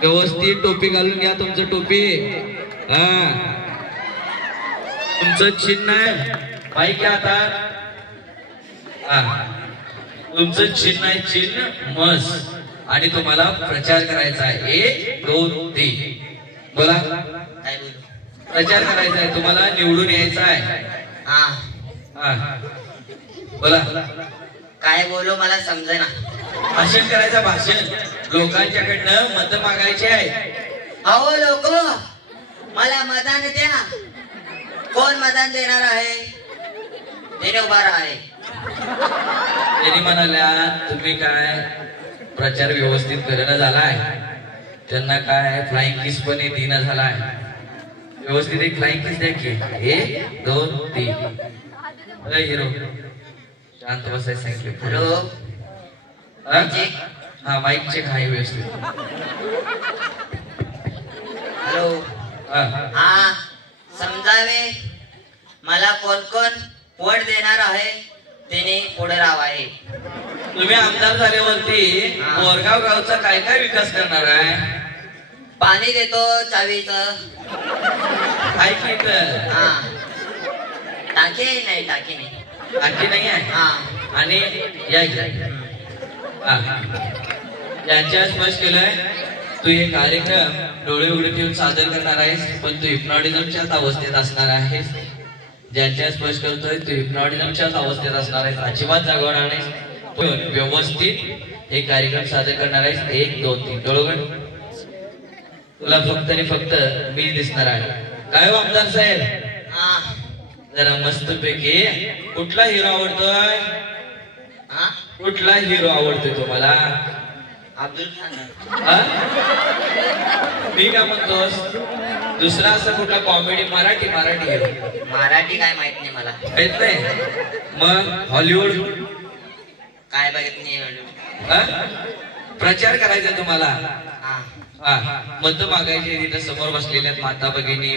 व्यवस्थित टोपी घालून घ्या तुमचं टोपी. हा तुमचं चिन्ह आहे माहिती आता. तुमचं चिन्ह आहे चिन्ह मस आणि तुम्हाला प्रचार करायचा आहे 1 2 3. बोला काय बोलू? प्रचार करायचा आहे तुम्हाला निवडून यायचा आहे. बोला काय बोलू मला समजेना. भाषण करायचं भाषण लोकांच्याकडनं मत मागायचे आहे. अहो लोक मला मतदान द्या. कोण मतदान देणार आहे ते उभा आहे. त्यांनी म्हणाल्या तुम्ही काय प्रचार व्यवस्थित करणं झालाय. त्यांना काय फ्लाइंग किस पण देणं झालाय. व्यवस्थित एक फ्लाइंग किस द्या की 1 2 3. हिरो शांत बसायचं सांगितलं. हॅलो हा माईक चेक आहे व्यवस्थित. हॅलो हा समजावे मला कोण कोण वोट देणार आहे त्याने पुढे राहावं आहे. तुम्ही आमदार झाल्यावरती बोरगाव गावचा काय काय विकास करणार आहे. पाणी देतो चावीचं. काय की टाकी नाही टाकी नाही टाकी नाही आहे. आणि यांच्या स्पष्ट केलंय तू हे कार्यक्रम डोळे उघडे ठेवून सादर करणार आहेस पण तू हिप्नॉटिझमच्याच अवस्थेत असणार आहेस. ज्यांच्या स्पष्ट करतोय तू हिप्नॉटिझमच्याच अवस्थेत असणार आहेस. अजिबात जागवणार नाहीस. पण व्यवस्थित हे कार्यक्रम सादर करणार आहेस. 1 2 3 डोळे. तुला फक्त आणि फक्त मी दिसणार आहे. काय आमदार साहेब जरा मस्त पैकी कुठला हिरो आवडतोय. कुठला हिरो आवडतोय तुम्हाला. अब्दुल खान. मी काय म्हणतोस दुसरा असं कुठला कॉमेडी मराठी हिरो. मराठी काय माहित नाही मला. माहित नाही. मग हॉलिवूड काय बघत नाही. प्रचार करायचा तुम्हाला. मत मागायचे तिथे समोर बसलेल्या माता भगिनी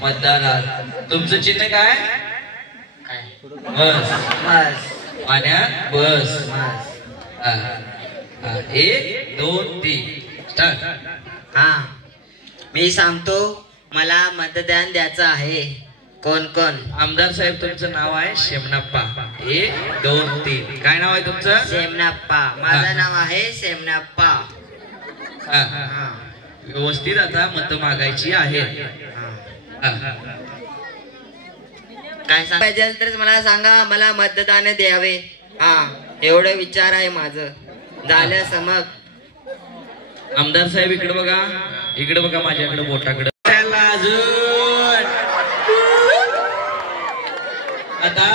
मतदार. तुमचं चिन्ह काय. बस पाण्यात बस. 1 2 3 स्टार्ट. मी सांगतो मला मतदान द्यायचं आहे. कोण कोण. आमदार साहेब तुमचं नाव आहे शेमनाप्पा. 1 2 3. काय नाव आहे तुमचं. शेमनाप्पा. माझं नाव आहे शेमनाप्पा. व्यवस्थित आता मत मागायची आहे. काय पाहिजे तर मला सांगा. मला मतदान द्यावे. एवढं विचार आहे माझं. झालं समज. आमदार साहेब इकडे बघा. इकडे बघा माझ्याकडे बोटाकडे. अजून आता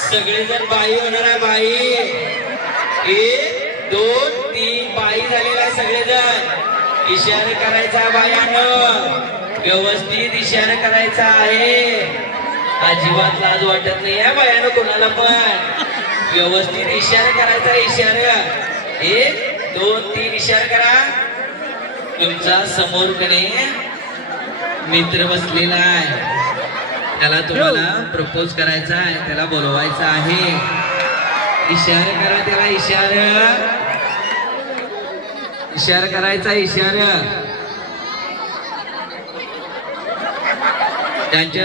सगळेजण बाई होणार आहे. बाई 1 2 3 बाई झालेला आहे सगळेजण. इशारा करायचा बायानं. व्यवस्थित इशारा करायचा आहे. अजिबात लाज वाटत नाही आहे बायानं कोणाला पण. व्यवस्थित इशारा करायचा. इशारा 1 2 3 इशारा करा. तुमचा समोर कडे मित्र बसलेला आहे. त्याला तुम्हाला प्रपोज करायचा आहे. त्याला बोलवायचं आहे. इशारा करा त्याला. इशारा करायचा. इशारा त्यांच्या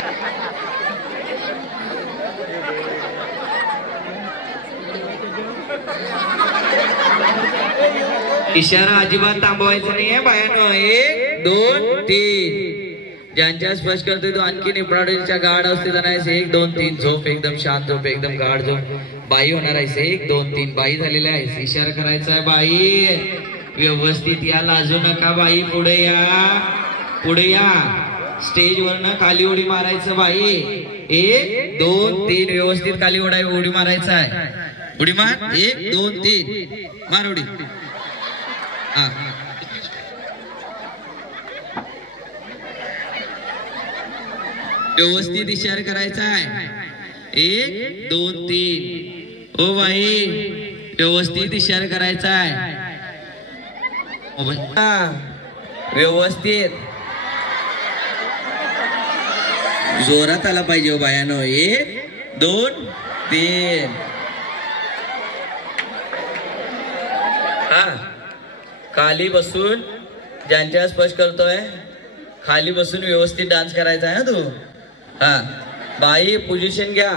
इशारा अजिबात थांबवायचा नाहीये बायानो. 1 2 3. ज्यांच्या स्पष्ट करतोय तो आणखी निपराडीच्या गाढ अवस्थेत आहेस. 1 2 3 झोप. एकदम शांत झोप. एकदम गाढ झोप. बाई होणार आहेस. 1 2 3 बाई झालेला आहेस. इशारा करायचा आहे. बाई व्यवस्थित या. लाजू नका बाई. पुढे या. स्टेज वरनं खाली उडी मारायचं बाई. 1 2 3 व्यवस्थित खाली उडी मारायचं आहे. उडी मार. 1 2 3 मार उडी. व्यवस्थित इशारा करायचा आहे. 1 2 3. ओ बाई व्यवस्थित इशारा करायचा आहे. व्यवस्थित जोरात आला पाहिजे बायानो. 1 2 3. खाली बसून ज्यांच्या स्पष्ट करतोय खाली बसून व्यवस्थित डान्स करायचा आहे ना तू. हा बाई पोझिशन घ्या.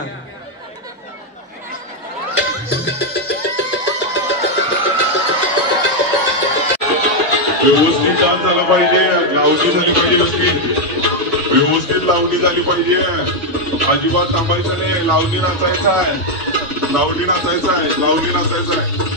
व्यवस्थित डान्स झाला पाहिजे, लावणी झाली पाहिजे, व्यवस्थित लावणी झाली पाहिजे. अजिबात थांबायचं नाही. लावणी नाचायचं आहे, लावणी नाचायचं आहे, लावणी नाचायचं आहे.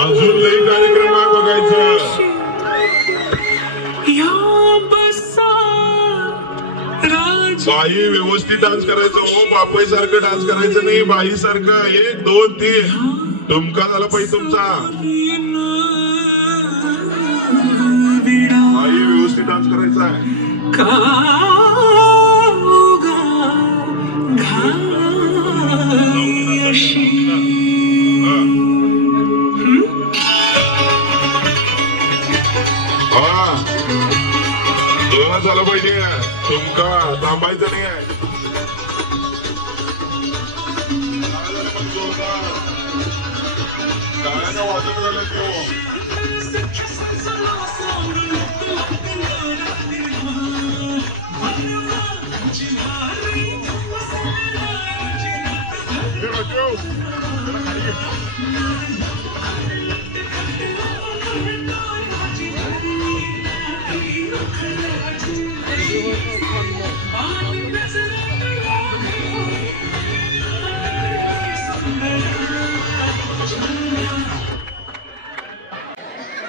अजून लई कार्यक्रम आहे बघायचा. बाई व्यवस्थित डान्स करायचं हो, बापाई सारखं डान्स करायचं नाही, बाई सारखं. 1 2 3 तुमका झाला पाहिजे तुमचा. बाई व्यवस्थित डान्स करायचा आहे. जोरात झालं पाहिजे, तुमका थांबायचं नाही आहे. गाण्यानं वाजत झालं तो.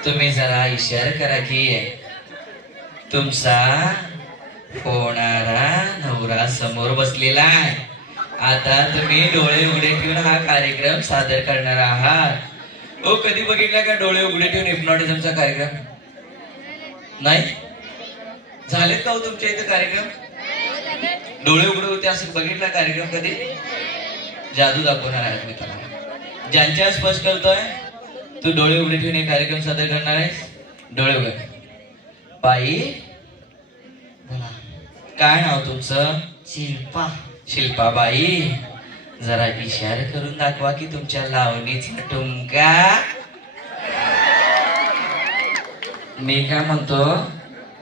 तुम्ही जरा इशारा करा की तुमचा होणारा नवरा समोर बसलेला आहे. आता तुम्ही डोळे उघडे ठेवून हा कार्यक्रम सादर करणार आहात. ओ कधी बघितला का डोळे उघडे ठेवून हिप्नॉटिझमचा कार्यक्रम? नाही झालेत का हो तुमच्या इथे कार्यक्रम? डोळे उघडे होते असं बघितला कार्यक्रम कधी? जादू दाखवणार आहेत मी तुम्हाला. ज्यांच्या स्पष्ट करतोय तू डोळे उघडे ठेवून हे कार्यक्रम सादर करणार आहेस. डोळे उघडे. बाई काय नाव तुमचं? शिल्पा. शिल्पा बाई जरा इशारा करून दाखवा की तुमच्या लावणीचा ठुमका. मी काय म्हणतो,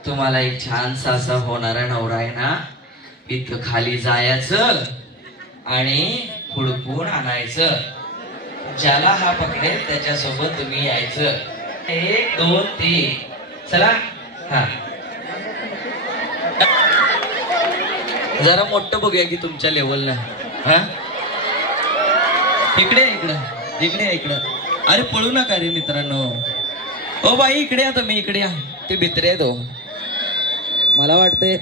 तुम्हाला एक छानसा असा होणारा नवरा आहे ना, इथं खाली जायचं आणि हुडकून आणायचं. ज्याला हा पकडेल त्याच्यासोबत तुम्ही यायचं. 1 2 3 चला. हा जरा मोठं बघूया की तुमच्या लेवलला. हा इकडे इकडं इकडे इकडं. अरे पळू नका रे मित्रांनो. ओ बाई इकडे या तुम्ही, इकडे या. ते भित्रे आहे तो मला वाटते.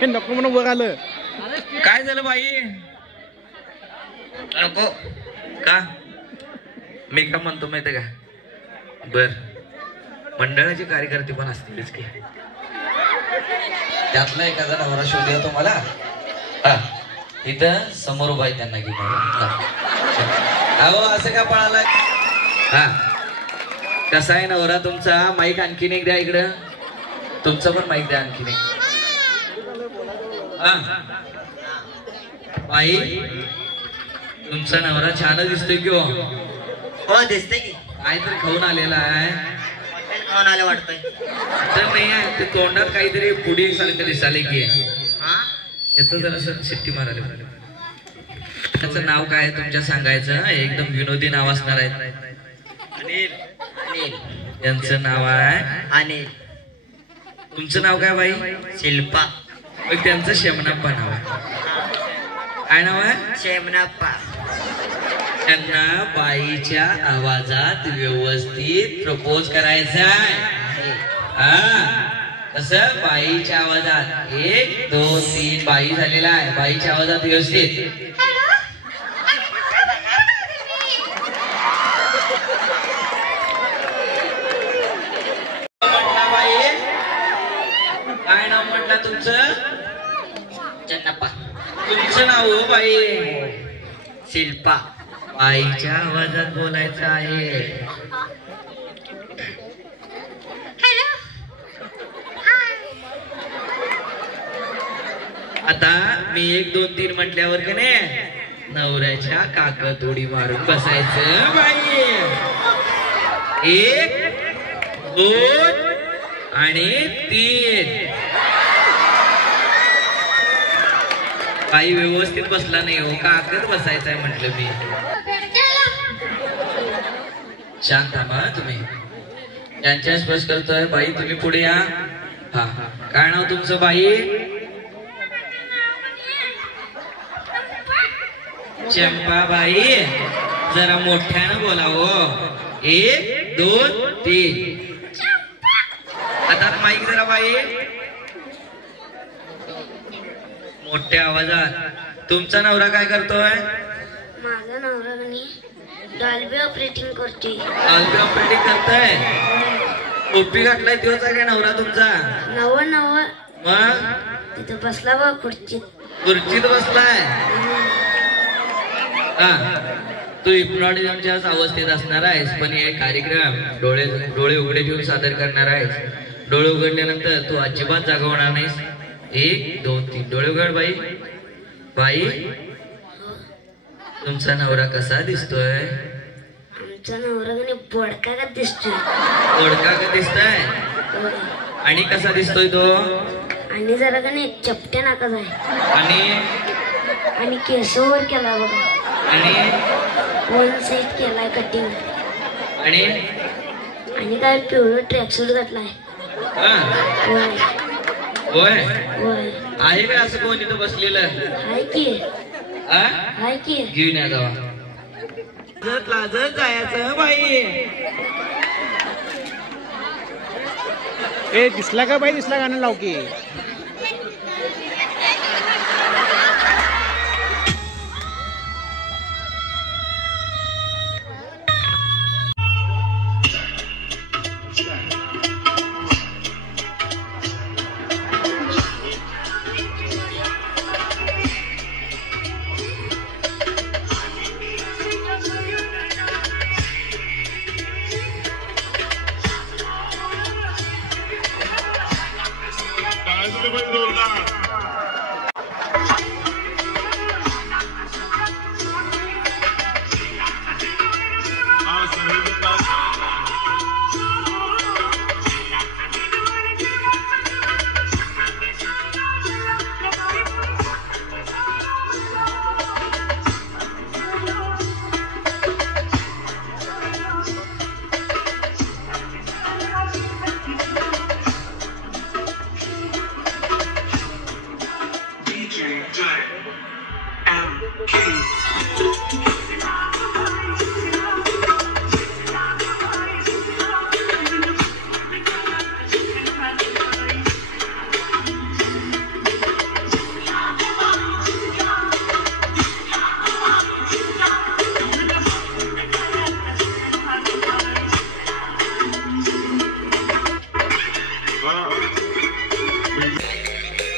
हे नको म्हणून वर आलं. काय झालं बाई? नको का? मी का म्हणतो माहिती का? बर मंडळाचे कार्यकर्ते पण असतीलच की, त्यातला एखादा नवरा शोधूया तुम्हाला. हा इथं समोर उभा आहे, त्यांना घेऊन. अहो असं का पळाला? हा कसा आहे नवरा तुमचा? माईक आणखीन एक द्या इकडं. तुमचं पण माईक द्या आणखीन एक. बाई तुमचा नवरा छान दिसतोय की हो? हो दिसते की. काहीतरी खाऊन आलेला आहे. खाऊन आलं वाटतंय. तर नाही आहे ते, तोंडात काहीतरी पुडी सारखं दिसाले की. याच जरा शिट्टी मारायला. त्याचं नाव काय आहे तुमच्या सांगायचं? एकदम विनोदी नाव असणार आहे. अनिल. अनिल. यांचं नाव आहे अनिल. तुमचं नाव काय बाई? शिल्पा. मग त्यांचं शेमनाप्पा नाव आहे. काय नाव आहे? शेमनाप्पा. त्यांना बाईच्या आवाजात व्यवस्थित प्रपोज करायचा आहे. कसं बाईच्या आवाजात 1 2 3 बाई झालेला आहे. बाईच्या आवाजात व्यवस्थित काय नाव म्हटलं तुमचं? चन्नप्पा. तुमचं नाव हो बाई? शिल्पा. बाईच्या आवाजात बोलायचं आहे. आता मी 1 2 3 म्हटल्यावर का नाही नवऱ्याच्या काकत उडी मारून बसायचं बाई. 1 2 आणि 3. बाई व्यवस्थित बसला नाही हो, काकत बसायचंय म्हटलं मी. शांत थांबा तुम्ही. त्यांच्या स्पर्श करतोय बाई, तुम्ही पुढे या. हा काय नाव तुमचं बाई? चंपा बाई. जरा मोठ्यानं बोला हो. 1 2 3. आता माईक जरा बाई मोठ्या आवाजात. तुमचा नवरा काय करतोय? माझा नवरा डॉल्बी ऑपरेटिंग करतोय. डॉल्बी ऑपरेटिंग करताय? टोपी घातलाय तोच आहे काय नवरा तुमचा? नव मग तिथं बसला बा खुर्चीत. खुर्चीत बसलाय? हा तू हिप्नॉटिझमच्या अवस्थेत असणार आहेस, पण हे कार्यक्रम डोळे उघडे ठेवून सादर करणार आहेस. डोळे उघडल्यानंतर तू अजिबात जागा होणार नाहीस. 1 2 3 डोळे उघड बाई. बाई तुमचा नवरा कसा दिसतोय? आमचा नवरा बोडका का दिसतोय. बोडका का दिसतोय? आणि कसा दिसतोय तो? आणि जरा चपट्या नाकाच आहे. आणि केसवर केला बघा. आणि 1 साइड केलाय कटिंग. आणि काय पिवळं ट्रॅकसूट घातलाय. होय होय. आहे का असं कोण इथं बसलेलं? हाय की घेऊन या जावा. लाजत जायचं बाई. ए दिसला का बाई? दिसला गाणं लाव की.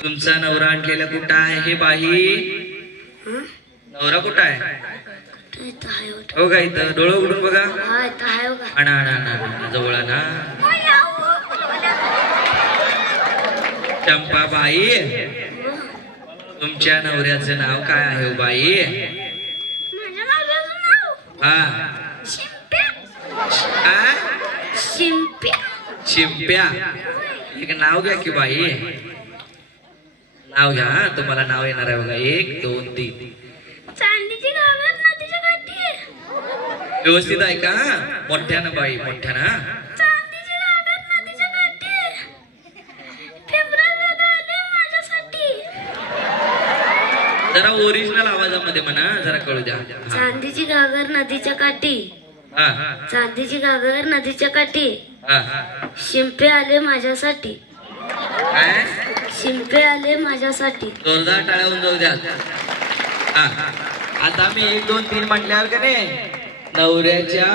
तुमचा नवरा आणलेला कुठं आहे हे बाई? नवरा कुठं आहे? हो का इथं? डोळं उघडून बघा. आणा आणा आणा जवळ आणा. चंपा बाई तुमच्या नवऱ्याचं नाव काय आहे हो बाई? हा शिंप्या. एक नाव घ्या की बाई. नाव घ्या. तुम्हाला नाव येणार आहे बघा. 1 2 3. चांदीची गागर नदीच्या काठी. व्यवस्थित आहे का? मोठ्यानं बाई मोठ्यानं. चांदीची गागर नदीच्या काठी. फेब्रुवारी आले माझ्यासाठी. जरा ओरिजिनल आवाजामध्ये म्हणा, जरा कळू द्या. चांदीची घागर नदीच्या काठी, चांदीची घागर नदीच्या काठी, शिंपे आले माझ्यासाठी, शिंपे आले माझ्यासाठी. जोरदार टाळ्या होऊन जाऊ द्या. आता मी 1 2 3 म्हटल्यावर का नाही नवऱ्याच्या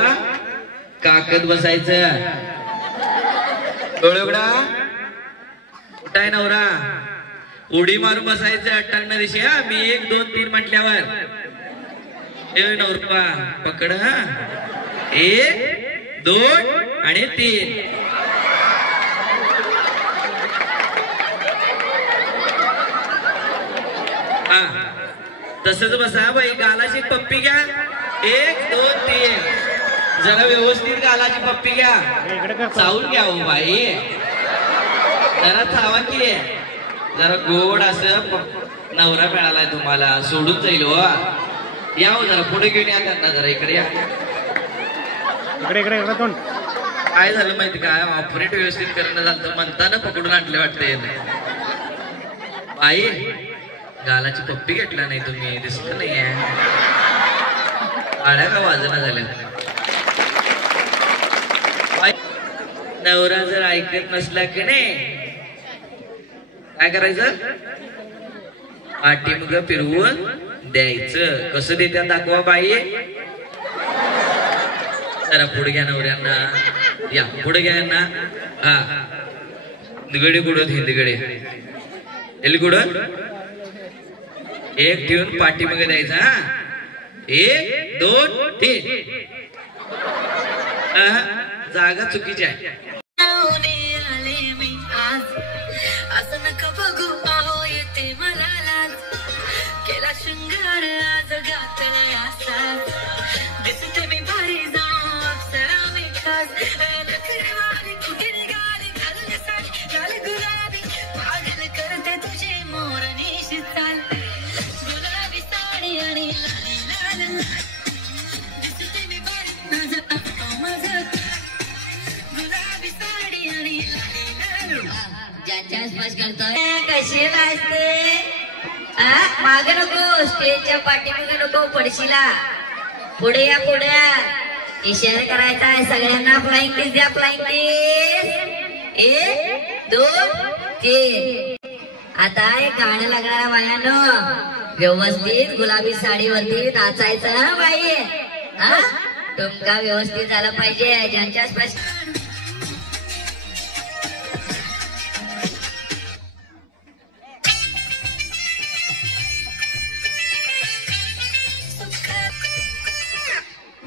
काकत बसायचं. डोळे उघडा. कुठं आहे नवरा? उडी मारून बसायचं अट्टांना दिशी. मी 1 2 3 म्हटल्यावर नवरा पकड. 1 2 आणि 3. तसंच बसा बाई. गालाची पप्पी घ्या. 1 2 3. जरा व्यवस्थित गालाची पप्पी घ्या. चावून घ्या हो बाई. जरा चावा की. जरा गोड असं नवरा मिळालाय तुम्हाला, सोडून जाईल हो. या हो जरा पुढे घेऊन या त्यांना. जरा इकडे या. इकडे तोंड. काय झालं माहिती काय? ऑपरेट व्यवस्थित करणं झालं म्हणताना पकडून आणले वाटते. बाई गालाची पप्पी घेतला नाही तुम्ही, दिसत नाहीये. आळ्या का वाजना झाल्या. नवरा जर ऐकत नसला की नाही काय करायचं? पाठीमाग फिरवून द्यायचं. कसं देत्या दाखवा बाई. जरा पुढे घ्या नवऱ्यांना. या पुढे घ्या यांना. हिंदगडे गुडत हिंदगडे गुडत. 1 ठेवून पाठीमागे द्यायचा. 1 2 3. जागा चुकीची आहे. असं नका बघू पाहो येते मला लाज. केला शृंगार आज घातलाय असा. दिसते मी भारी जाऊ अप्सरा मी खास. नखरेवाली कुठे निघाली घालून साडी लाल गुलाबी. पागल करते तुझे मोरनीशी चाल. गुलाबी साडी आणि लाली लाल. दिसते मी भारी माझं गुलाबी साडी आणि लाली लाल. ज्यांच्या स्पर्श करतोय कशी वाजते. मागे नको, स्टेजच्या पाठीमागे नको, पडशीला. पुढे या पुढे या. इशारा करायचा आहे सगळ्यांना. फ्लाइंग किस द्या. Flying kiss. 1 2 3. आता एक गाणं लागणार बायानो. व्यवस्थित गुलाबी साडीवरती नाचायचं बाई. तुमका व्यवस्थित झालं पाहिजे. ज्यांच्या स्पर्श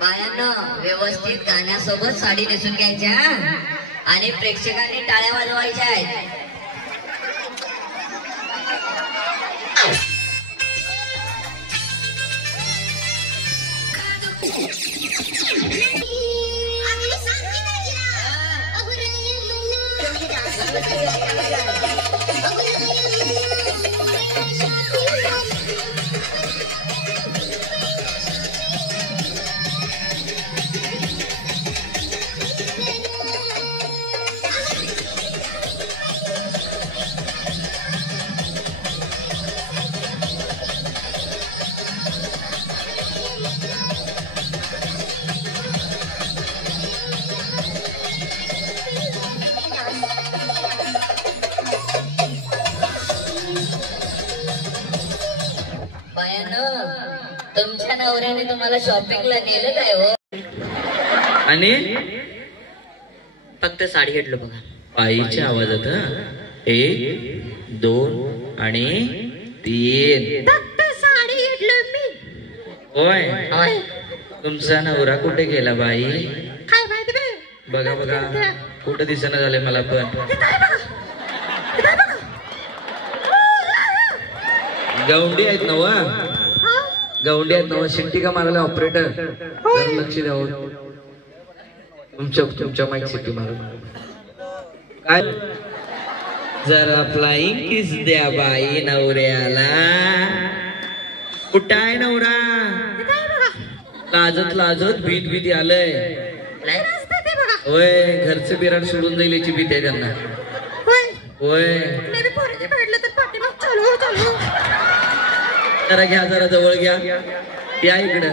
बायांनो व्यवस्थित गाण्यासोबत साडी नेसून घ्यायच्या आणि प्रेक्षकांनी टाळ्या वाजवायच्या आहेत. तुमच्या नवऱ्याने तुम्हाला शॉपिंगला नेलं काय हो? आणि फक्त साडी घेतलं बघा. बाईच्या आवाजात 1 2 आणि 3. फक्त साडी घेतलं मी. होय. तुमचा नवरा कुठे गेला बाई? काय माहिती बे. बघा बघा कुठं दिसेना झाले मला पण. गौंडी आहेत ना वा. गौंडी आहेत ना. शिट्टी का मारायला ऑपरेटर. लक्ष द्यावं. तुमच्या माईक शिट्टी मारू. काय जरा फ्लाइंग किस द्या बाई नवऱ्याला. कुठं आहे नवरा? लाजत लाजत भीत भीती आलंय. होय घरचं बिराड सोडून जाईल याची भीती आहे त्यांना. होय जरा घ्या, जरा जवळ घ्या, या इकडं.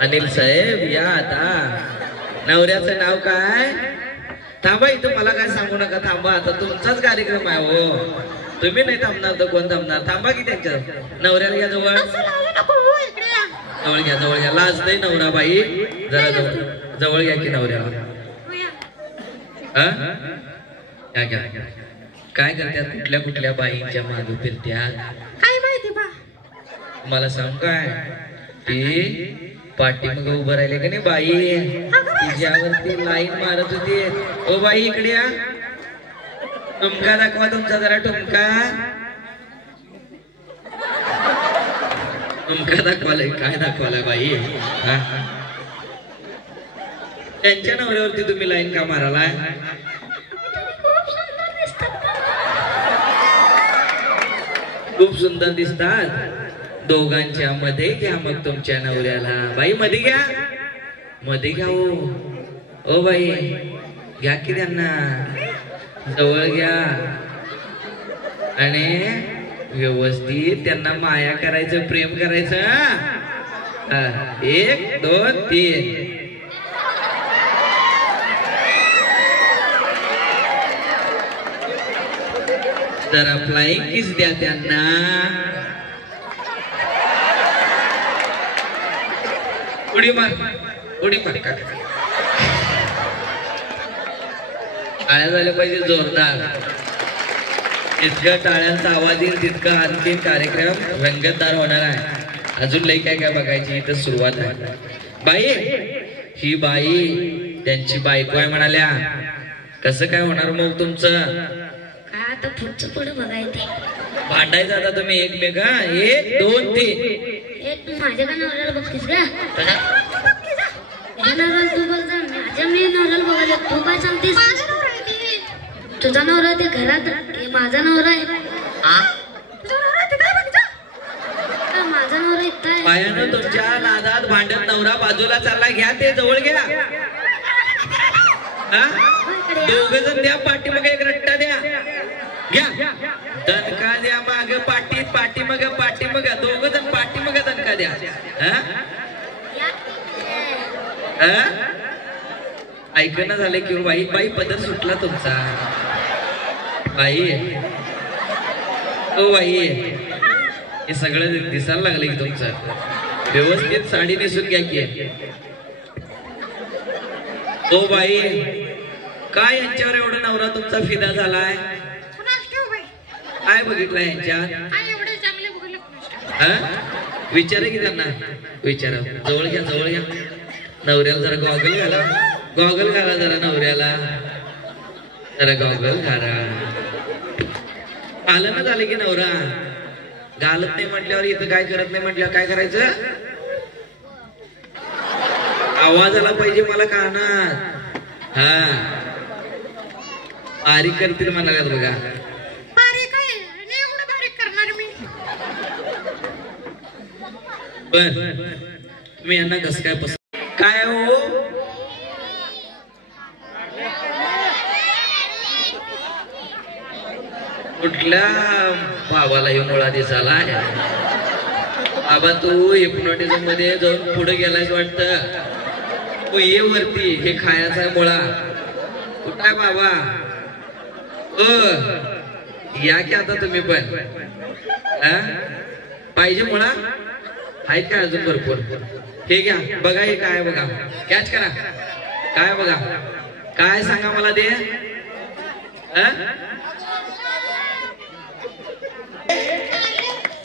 अनिल साहेब या आता. नवऱ्याचं नाव काय? थांबा इथं, मला काय सांगू नका, थांबा. आता तुमचाच कार्यक्रम आहे हो, तुम्ही नाही थांबणार तर कोण थांबणार? थांबा की त्यांच्या नवऱ्याला घ्या जवळ. जवळ घ्या, जवळ घ्या. लाज नाही नवरा बाई, जरा जवळ जवळ घ्या की नवऱ्याला. घ्या घ्या. काय करत्यात? कुठल्या कुठल्या बाईंच्या मागे फिरत्यात काय माहिती बा? मला सांग. काय ती पाठीमाग उभं राहिले का नाही बाई, तिच्यावरती लाईन मारत होती. ओ बाई इकडे या, ठुमका दाखवा तुमचा, जरा ठुमका. ठुमका दाखवालाय. काय दाखवालाय बाई? त्यांच्या नवऱ्यावरती तुम्ही लाईन का मारालाय? खूप सुंदर दिसतात. दोघांच्या मध्ये घ्या मग तुमच्या नवऱ्याला. बाई मध्ये घ्या, मध्ये घ्या. ओ बाई घ्या की त्यांना, जवळ घ्या आणि व्यवस्थित त्यांना माया करायचं, प्रेम करायचं. 1 2 3. जरा फ्लाइंग किस द्या त्यांना. उडी मार, उडी मार. टाळ्या झाल्या पाहिजे जोरदार. जितका टाळ्यांचा आवाज येईल तितका आणखी कार्यक्रम रंगतदार होणार आहे. अजून लई काय काय बघायची इथं सुरुवात आहे. बाई ही बाई त्यांची बायको आहे म्हणाल्या. कसं काय होणार मग तुमचं? काय आता पुढचं पुढे बघायचं. भांडायचं आता तुम्ही एकमेक. 1 2 3. एक तू माझ्या का नवऱ्याला बघतीस का? तुझ्या नवऱ्याला तू बघ, माझ्या मी नवऱ्याला बघायला. तू काय सांगतेस? तुझा नवरा ते घरात, माझा नवरा आहे. माझा नवरा इथं आहे. पायानं तुमच्या नादात भांडत नवरा बाजूला चालला. घ्या ते जवळ घ्या. दोघ जण द्या पाठी, मग एक रट्टा द्या. घ्या दणका द्या. माग पाठी, पाठी मग पाठी मग, दोघ जण पाठी मग दणका द्या. ऐकणं झालं की बाई. बाई पदर सुटला तुमचा. बाई ओ बाई, हे सगळं दिसायला लागलं की तुमचं. व्यवस्थित साडी नेसून घ्या की. ओ बाई काय यांच्यावर एवढा नवरा तुमचा फिदा झालाय? काय बघितलं यांच्यात? विचारा की त्यांना, विचारा. जवळ घ्या, जवळ घ्या. नवऱ्याला जरा गॉगल घाला, गॉगल घाला जरा नवऱ्याला, जरा गॉगल घाला. आलं ना झालं की नवरा घालत नाही म्हटल्यावर, इथं काय करत नाही म्हटल्यावर काय करायचं? आवाज आला पाहिजे मला कानात. बारीक करतील म्हणाला बघा. बर तुम्ही यांना कसं काय पसंत काय हो? कुठल्या बाबाला हे मुळा दिसाला? बाबा तू हिप्नोटिझम मध्ये जाऊन पुढे गेलायच वाटतं. तू ये वरती, हे खायचा मुळा. कुठला बाबा? या की आता तुम्ही पण. पाहिजे मुळा? आहेत काय अजून भरपूर? हे घ्या बघा, हे काय बघा, कॅच करा. काय बघा, काय सांगा मला ते?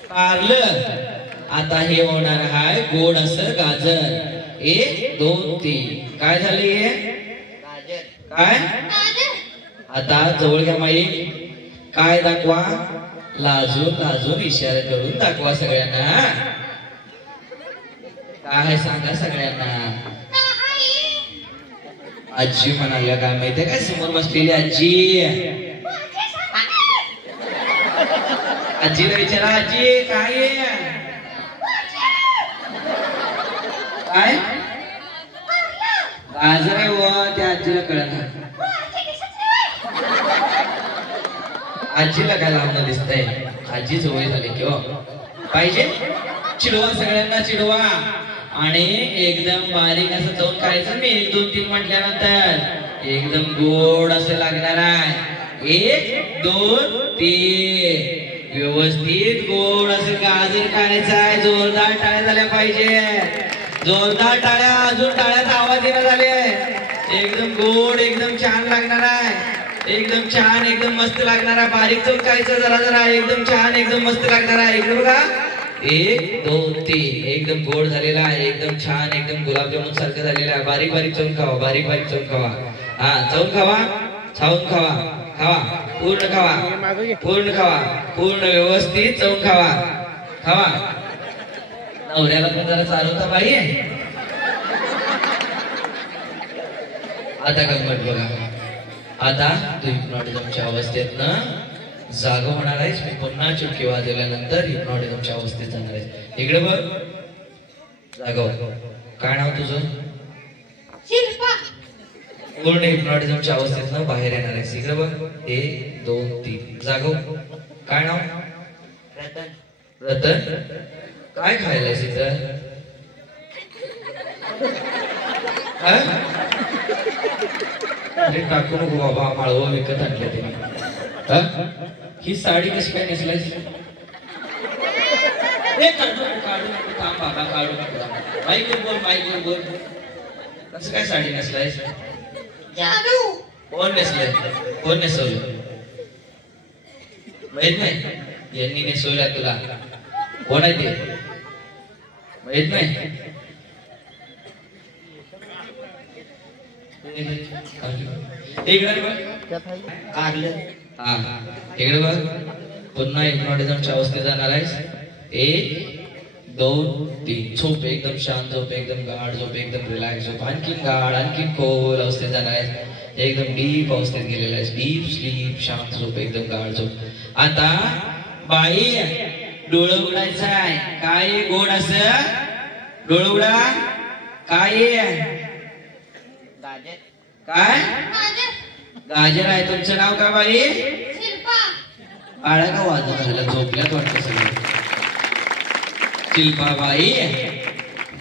कारलं. आता हे होणार आहे गोड असं गाजर. 1 2 3. काय झालं हे? काय? आता जवळ घ्या माई. काय दाखवा? लाजून लाजून इशारा करून दाखवा सगळ्यांना. काय सांगा सगळ्यांना. आजी म्हणाल्या काय माहितीये काय? समोर बसलेली आजी. आजीला विचारा, आजी काय काय गाजर आहे व त्या आजीला कळत नाही. आजीला काय लावणं दिसतंय? आजी सवय झाली किंवा पाहिजे चिडवा सगळ्यांना चिडवा आणि एकदम बारीक असं जाऊन खायचं मी 1 2 3 म्हटल्यानंतर एकदम गोड असं लागणार आहे 1 2 3 व्यवस्थित गोड असं गाजर खायचं आहे जोरदार टाळ्या झाल्या पाहिजे जोरदार टाळ्या अजून टाळ्याचा आवाज येणं झाले एकदम गोड एकदम छान लागणार आहे एकदम छान एकदम मस्त लागणार आहे बारीक चौक खायचं जरा जरा एकदम छान एकदम मस्त लागणार आहे इकडे बघा 1 2 3 एकदम गोड झालेला आहे एकदम छान एकदम गुलाबजामुन सारखं झालेलं आहे बारीक बारीक चौन खावा बारीक बारीक चौन खावा हा चौन खावा छाऊन खावा खावा पूर्ण खावा पूर्ण खावा पूर्ण व्यवस्थित चौन खावा खावा नवऱ्याला पण जरा चालवता बाई आता गंमत बघा आता तू हिप्नॉटिझमच्या अवस्थेतनं जागा होणार आहेस मी पुन्हा चुटकी वाजवल्यानंतर हिप्नॉटिझमच्या अवस्थेत जाणार आहेस इकडे बघ जागा काय नाव तुझं पूर्ण हिप्नॉटिझमच्या अवस्थेतनं बाहेर येणार आहेस इकडे बघ 1 2 3 जागो काय नाव रतन काय खायला इथं अरे टाकू नको बाबा माळव विकत आणलं त्याने ही साडी कशी काय नेसलायस थांब बाबा काढू नको माईक बोल कसं काय साडी नेसलायस कोण नेसलंय कोण नेसवलं माहित नाही यांनी नेसवल्या तुला कोण आहे ते माहित नाही इकडे बघ पुन्हा हिप्नॉटिझमच्या अवस्थेत जाणार आहेस 1 2 3 झोप एकदम शांत झोप एकदम गाढ झोप एकदम रिलॅक्स झोप आणखीन गाढ आणखीन खोल अवस्थेत जाणार आहेस एकदम डीप अवस्थेत गेलेला आहेस डीप स्लीप शांत झोप एकदम गाढ झोप आता बाई डोळं उघडायचं आहे काय गोड असं डोळं उघडा काय काय गाजर आहे तुमचं नाव काय बाई आळा का वाजत झालं झोपल्यात वाटतं सगळं शिल्पाबाई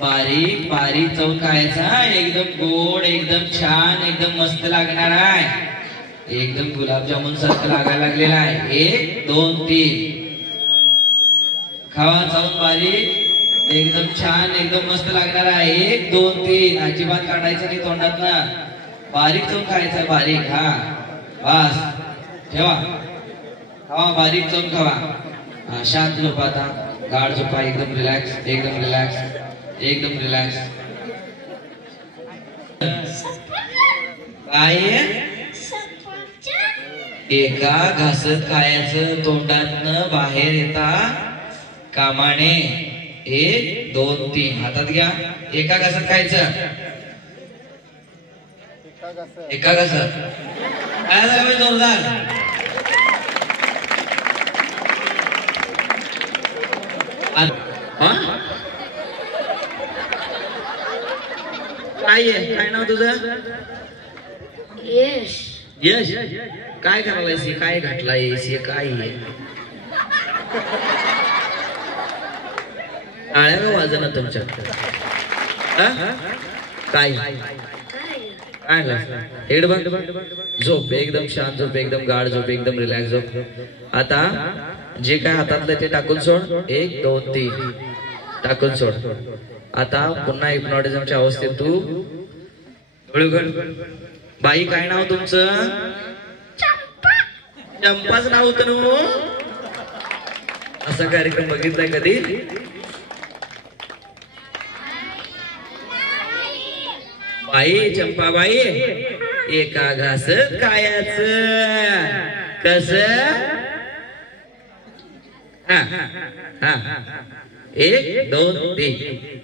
बारीक बारीक चौक खायचा एकदम गोड एकदम छान एकदम मस्त लागणार आहे एकदम गुलाबजामुन सारखं लागायला लागलेला आहे 1 2 3 खावा चौक बारीक एकदम छान एकदम मस्त लागणार आहे 1 2 3 अजिबात काढायचं नाही तोंडात ना बारीक चौक खायचा बारीक हा बस ठेवा खावा बारीक चौक खावा शांत झोपा आता गाढ झोपा एकदम रिलॅक्स एकदम रिलॅक्स एकदम रिलॅक्स काय एका घासत खायचं तोंडातनं बाहेर येता कामाने 1 2 3 हातात घ्या एका घासत खायचं एका घासत काय झालं जोरदार काय नाव तुझं यश यश काय करायलायस काय घातलायस काय टाळ्या का वाजना तुमच्या काय इकडे बघ झोप एकदम शांत झोप एकदम गाढ झोप एकदम रिलॅक्स झोप आता जे काय हातातलं ते टाकून सोड 1 2 3 टाकून सोड आता पुन्हा हिप्नॉटिझमच्या अवस्थेत तू बाई काय नाव तुमचं चंपाच नाव होतं ना असा कार्यक्रम बघितलाय कधी बाई चंपाबाई एका घासत खायचं कस 1 2 3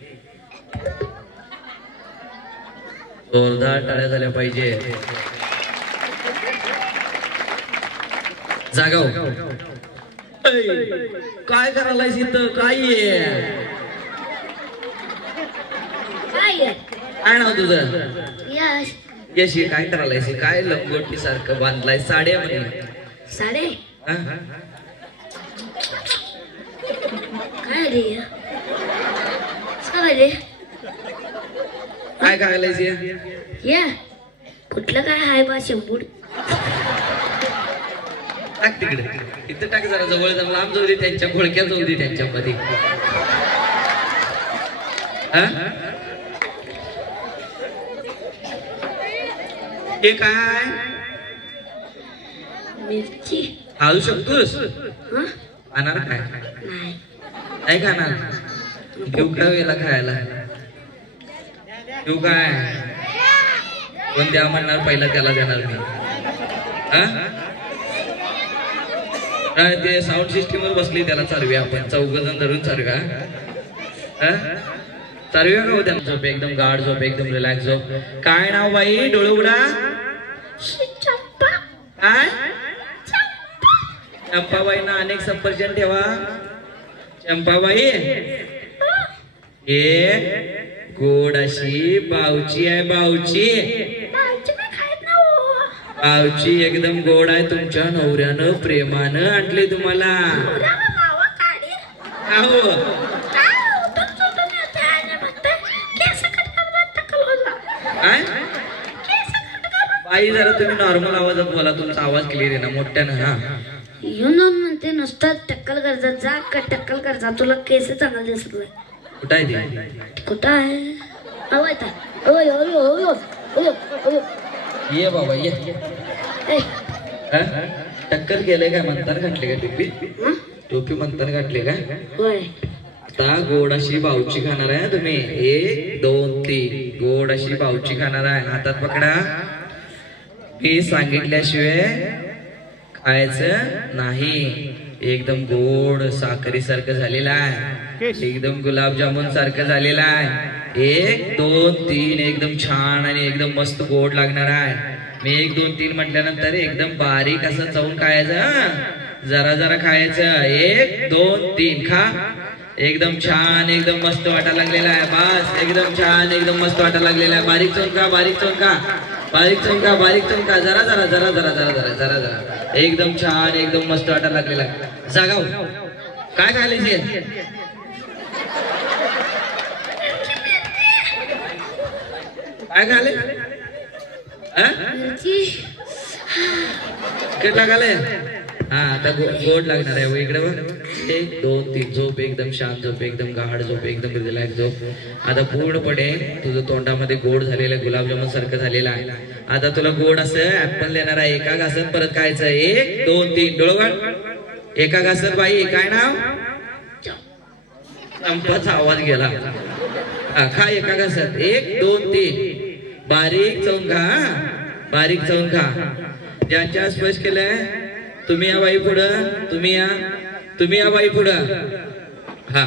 जोरदार टाळ्या झाल्या पाहिजे जागाव काय करायलायस इथं काय काय नाव तुझं यश यशी काय करायलायस काय लंगोटी सारखं बांधलाय साड्या म्हणे साडे पाहिजे पाहिजे काय खायलायच या कुठलं काय हाय बा शेंबूड टाक तिकडे इथं टाक जरा जवळ जरा लांब जाऊ दे त्यांच्या घोळक्यात जाऊ दे त्यांच्यामध्ये हे काय मिरची खाऊ शकतोस हा खाणार काय नाही काय खाणार घेऊ का वेळेला खायला घेऊ काय कोण द्या म्हणणार पहिला त्याला देणार मी काय ते साऊंड सिस्टीम वर बसली त्याला चालूया आपण 4 जण धरून चालूया चालूया का होत्या झोप एकदम गाढ झोप एकदम रिलॅक्स झोप काय नाव बाई डोळे उघडा काय चंपाबाईंना अनेक सफरचंद ठेवा चंपाबाई हे गोड अशी बावची आहे बावची बावची एकदम गोड आहे तुमच्या नवऱ्यानं प्रेमानं आणली तुम्हाला हो काय बाई जरा तुम्ही नॉर्मल आवाजात बोला तुमचा आवाज क्लिअर आहे ना मोठ्यानं हा म्हणते नुसतं टक्कल करजा जा का टक्कल करजा तुला केस चांगला दिसत नाही कुठं आहे ते कुठं आहे ये बाबा ये टक्कल केलंय काय म्हणताना घातले का टोपी टोपी म्हणताना घातले का आता गोड अशी बावची खाणार आहे तुम्ही 1 2 3 गोड अशी बावची खाणार आहे हातात पकडा मी सांगितल्याशिवाय खायचं नाही एकदम गोड साखरी सारखं झालेलं आहे एकदम गुलाबजामुन सारखं झालेलं आहे 1 2 3 एकदम छान आणि एकदम मस्त गोड लागणार आहे मी 1 2 3 म्हटल्यानंतर एकदम बारीक असं चवून खायचं जरा जरा खायचं 1 2 3 खा एकदम छान एकदम मस्त वाटायला लागलेला आहे बस एकदम छान एकदम मस्त वाटायला लागलेला आहे बारीक चवून खा बारीक चवून खा बारीक चवून खा बारीक चवून खा जरा जरा जरा जरा जरा जरा जरा जरा एकदम छान एकदम मस्त वाटायला लागलेला आहे जागाव काय खायला काय खाले तिकट लागाले हा आता गोड लागणार आहे इकडे 1 2 3 झोप एकदम शांत झोप एकदम गाढ झोप एकदम रिलॅक्स झोप आता पूर्णपणे तुझं तोंडामध्ये गोड झालेलं गुलाबजामुन सारखं झालेलं आहे आता तुला गोड असं ऍपल देणार आहे एका घासात परत खायचं 1 2 3 डोळगड एका घासात बाई काय नाव चंपाचा आवाज गेला खा एका घासात 1 2 3 बारीक चवून खा बारीक चवून खा ज्यांच्या स्पर्श केलंय तुम्ही या बाई पुढं तुम्ही या बाई पुढं हा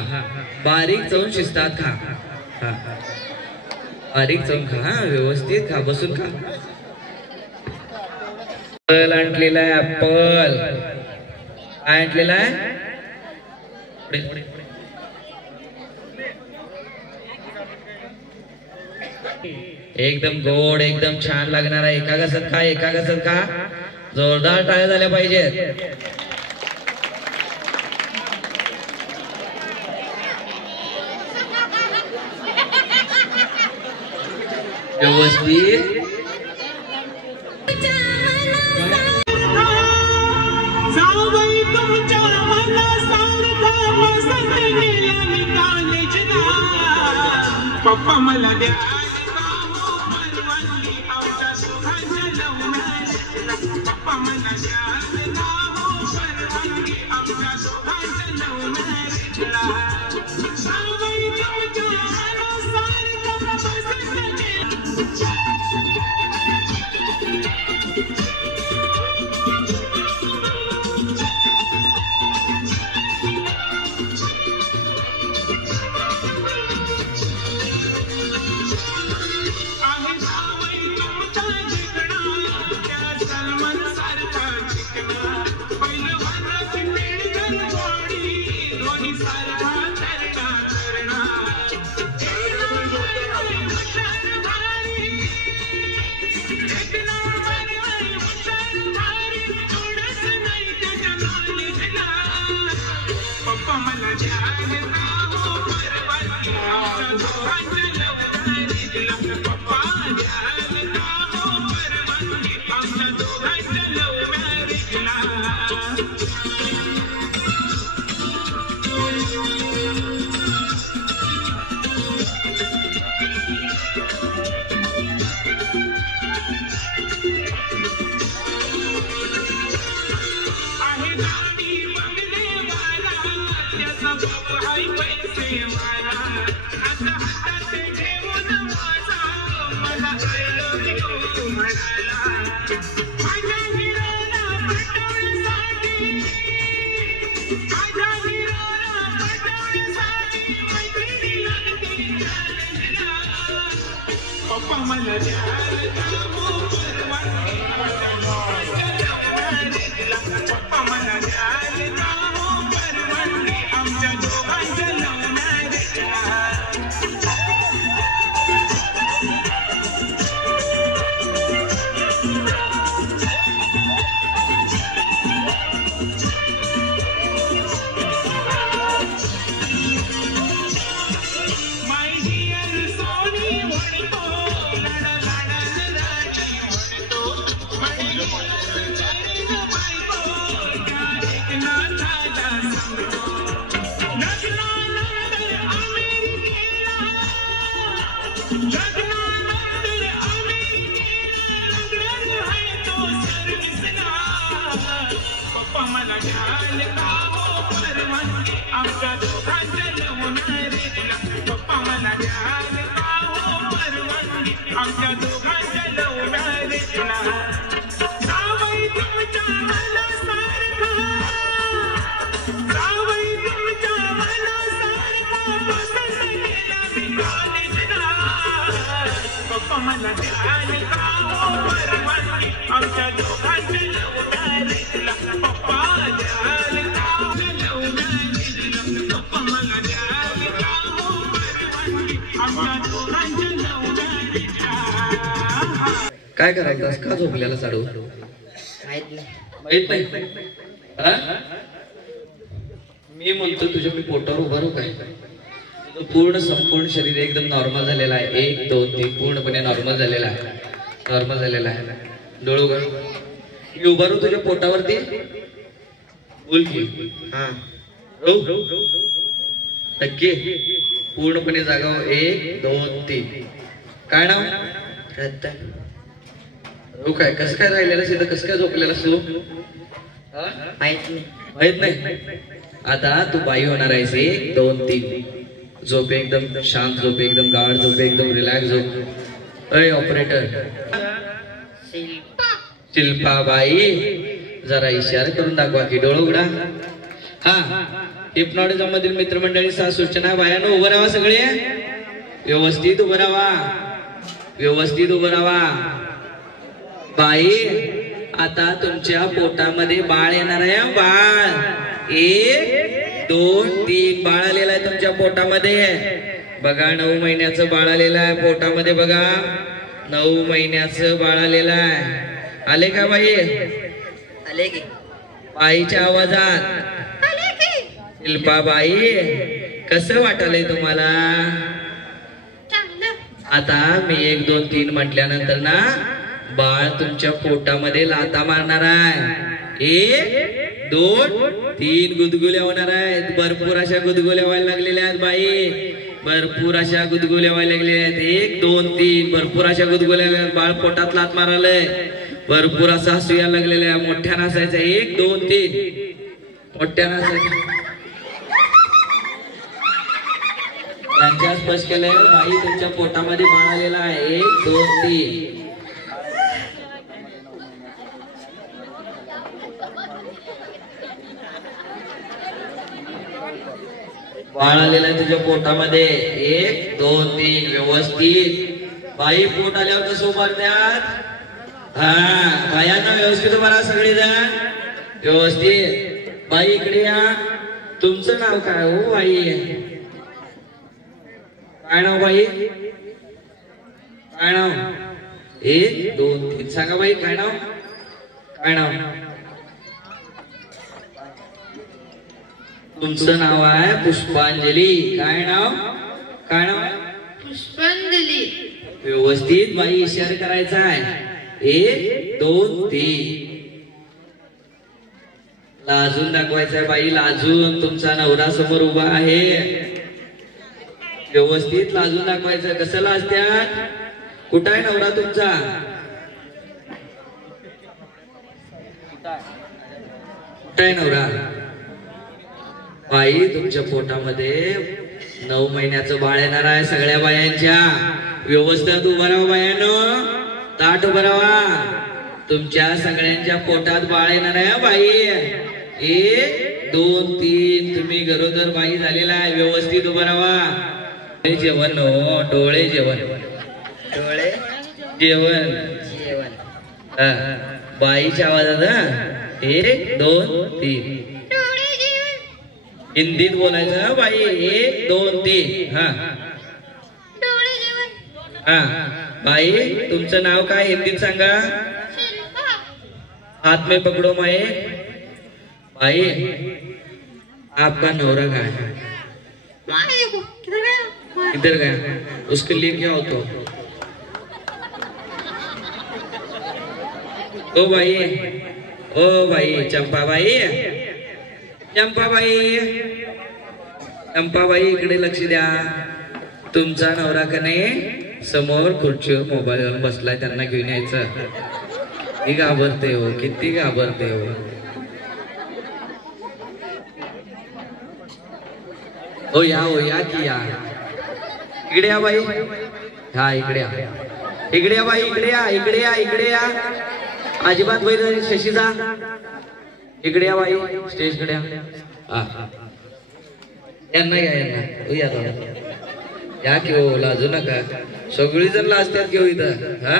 बारीक चवून शिस्तात खा हा बारीक चवून खा व्यवस्थित खा बसून खा ऍपल आणलेला आहे ऍपल काय आणलेला आहे एकदम गोड एकदम छान लागणार आहे एका घासात खा एका घासात खा जोरदार टाळ्या झाल्या पाहिजेत व्यवस्थित पप्पा मला द्या पप्पा मला द्या दोघांच्या लव्ह मॅरेजला पप्पा द्याल का हो परवानगी आमच्या दोघांच्या लव्ह मॅरेजला आहे गाडी बंगले वाला त्याचा बाप हाय पैसे वाला आता हातात ठेवून माझा मला I love you म्हणाला माझ्या हिरोला पटवण्यासाठी मैत्रिणी लागते चॅलेंजला पप्पा मला द्याल का हो परवानगी पप्पा मला द्याल का हो परवानगी आमच्या दोघांच्या लव्ह मॅरेजला My dear सोनी म्हणतो लाड लाडान राणी म्हणतो बायको त्या एकनाथाला सांगतो लग्नानंतर अमेरिकेला लग्नानंतर आहे तो सर्विसला पप्पा मला घ्याल का हो परवानगी आमच्या दोघांच्या लव्ह मॅरेजला पप्पा मला द्याल का हो परवानगी आमच्या दोघांच्या लव्ह मॅरेजला जावई तुमच्या मनासारखा जावई तुमच्या मनासारखा पसंत केला मी कॉलेजला पप्पा मला द्याल का हो परवानगी आमच्या दोघांच्या लव्ह मॅरेजला पप्पा द्याल का लव्ह मॅरेजला पप्पा मला द्याल का हो परवानगी आमच्या दोघांच्या लव्ह मॅरेजला काय करायचं का झोपलेला साडू माहित नाही. माहित नाही हा? मी म्हणतो तुझ्या मी पोटावर उभा राहू काय तुझं पूर्ण संपूर्ण शरीर एकदम नॉर्मल झालेला आहे 1 2 3 पूर्णपणे नॉर्मल झालेला आहे डोळे उघड मी उभा राहू तुझ्या पोटावरती बोल की हा नक्की पूर्णपणे जागा 1 2 3 काय नाव रतन हो काय कसं काय राहिलेलं सिद्ध कसं काय झोपलेला तू माहित नाही. माहित नाही आता तू बाई होणार आहेस 1 2 3 झोप एकदम शांत झोप एकदम गाढ झोप एकदम रिलॅक्स झोप अय ऑपरेटर शिल्पा बाई जरा इशारा करून दाखवा की डोळ उघडा हा हिप्नॉटिझम मधील मित्रमंडळी 6 सूचना बायानं उभं राहा सगळे व्यवस्थित उभं राहा बाई आता तुमच्या पोटामध्ये बाळ येणार आहे बाळ 1 2 3 बाळ आलेलं आहे तुमच्या पोटामध्ये बघा 9 महिन्याचं बाळ आलेलं आहे पोटामध्ये बघा 9 महिन्याचं बाळ आलेलं आहे आले का बाई आले की बाईच्या आवाजात शिल्पा बाई कसं वाटलंय तुम्हाला आता मी 1 2 3 म्हटल्यानंतर ना बाळ तुमच्या पोटामध्ये लाथा मारणार आहे 1 2 3 गुदगुल्या होणार आहेत भरपूर अशा गुदगुल्या व्हायला लागलेल्या आहेत बाई भरपूर अशा गुदगुल्या व्हायला लागलेल्या आहेत 1 2 3 भरपूर अशा गुदगुल्या बाळ पोटात लाथ मारायलंय भरपूर असं हसू यायला लागलेलं आहे मोठ्यानं हसायचं 1 2 3 मोठ्यानं हसायचं त्यांच्या स्पष्ट केलंय बाई तुमच्या पोटामध्ये बाळ आलेला आहे 1 2 3 बाळ आलेला आहे तुझ्या पोटामध्ये 1 2 3 व्यवस्थित बाई पोट आल्यावर कसं उभारण्यात हा बायांना व्यवस्थित उभारा सगळेजण व्यवस्थित बाई इकडे या तुमचं नाव काय हो बाई काय नाव बाई काय नाव 1 2 3 सांगा बाई काय नाव तुमचं नाव आहे पुष्पांजली काय नाव काय नाव आहे? पुष्पांजली. व्यवस्थित बाई इशारा करायचा आहे. 1 2 3. लाजून दाखवायचंय बाई, लाजून. तुमचा नवरा समोर उभा आहे, व्यवस्थित लाजून दाखवायचं. कसं लाजत्यात? कुठं आहे नवरा तुमचा? कुठं आहे नवरा? बाई तुमच्या पोटामध्ये 9 महिन्याचं बाळ येणार आहे. सगळ्या बायांच्या व्यवस्थित उभं राहा बायानो, ताट उभं राहा. तुमच्या सगळ्यांच्या पोटात बाळ येणार आहे बाई. 1 2 3. तुम्ही गरोदर बाई झालेला आहे, व्यवस्थित उभं राहा. जेवण हो, डोळे जेवण, डोळे जेवण. जेवण. बाईच्या आवाजात 1 2 3. हिंदीत बोलायचं बाई. 1 2 3. हा हा. बाई तुमचं नाव काय हिंदीत सांगा. हाथ में पकड़ो माए. भाई आपका नौरा कहाँ है? किधर गया? उसके लिए क्या हो तो? ओ भाई चंपा बाई, चंपा बाई इकडे लक्ष द्या. तुमचा नवरा का नाही समोर खुर्चीवर मोबाईलवर बसलाय, त्यांना घेऊन यायचं. किती घाबरते हो, किती घाबरते हो. हो या की या. इकडे या बाई. हा इकडे या, इकडे या बाई, इकडे या, इकडे या, इकडे या. अजिबात बैल शशीदा इकडे या बाई, स्टेज कडे या. यांना या या की हो, लाजू नका. सगळी जण लाजतात घेऊ इथं. हा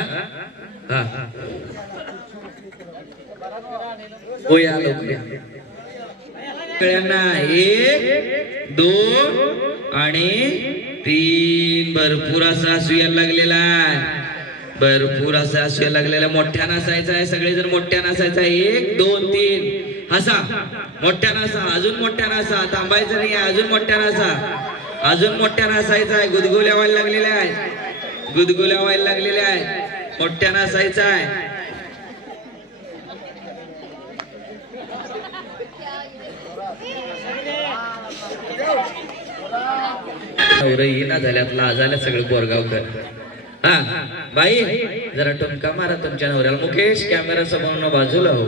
हा हो या लवकर या. 1 2 आणि 3. भरपूर असा असू यायला लागलेला आहे, भरपूर असा असू यायला लागलेला. मोठ्यानं असायचं आहे, सगळेजण मोठ्यानं असायचं आहे. 1 2 3. हसा, मोठ्यानं असा, अजून मोठ्यानं असा. थांबायचं नाही, अजून मोठ्यानं असा, अजून मोठ्यानं असायचं आहे. गुदगुल्या व्हायला लागलेल्या आहेत, गुदगुल्या व्हायला लागलेल्या आहेत. मोठ्यानं असायचं आहे. ना झाल्यात लाजाल्या सगळे बोरगावकर. हा बाई जरा टुमका मारा तुमच्या नवऱ्याला. मुकेश कॅमेरा समोर बाजूला हो.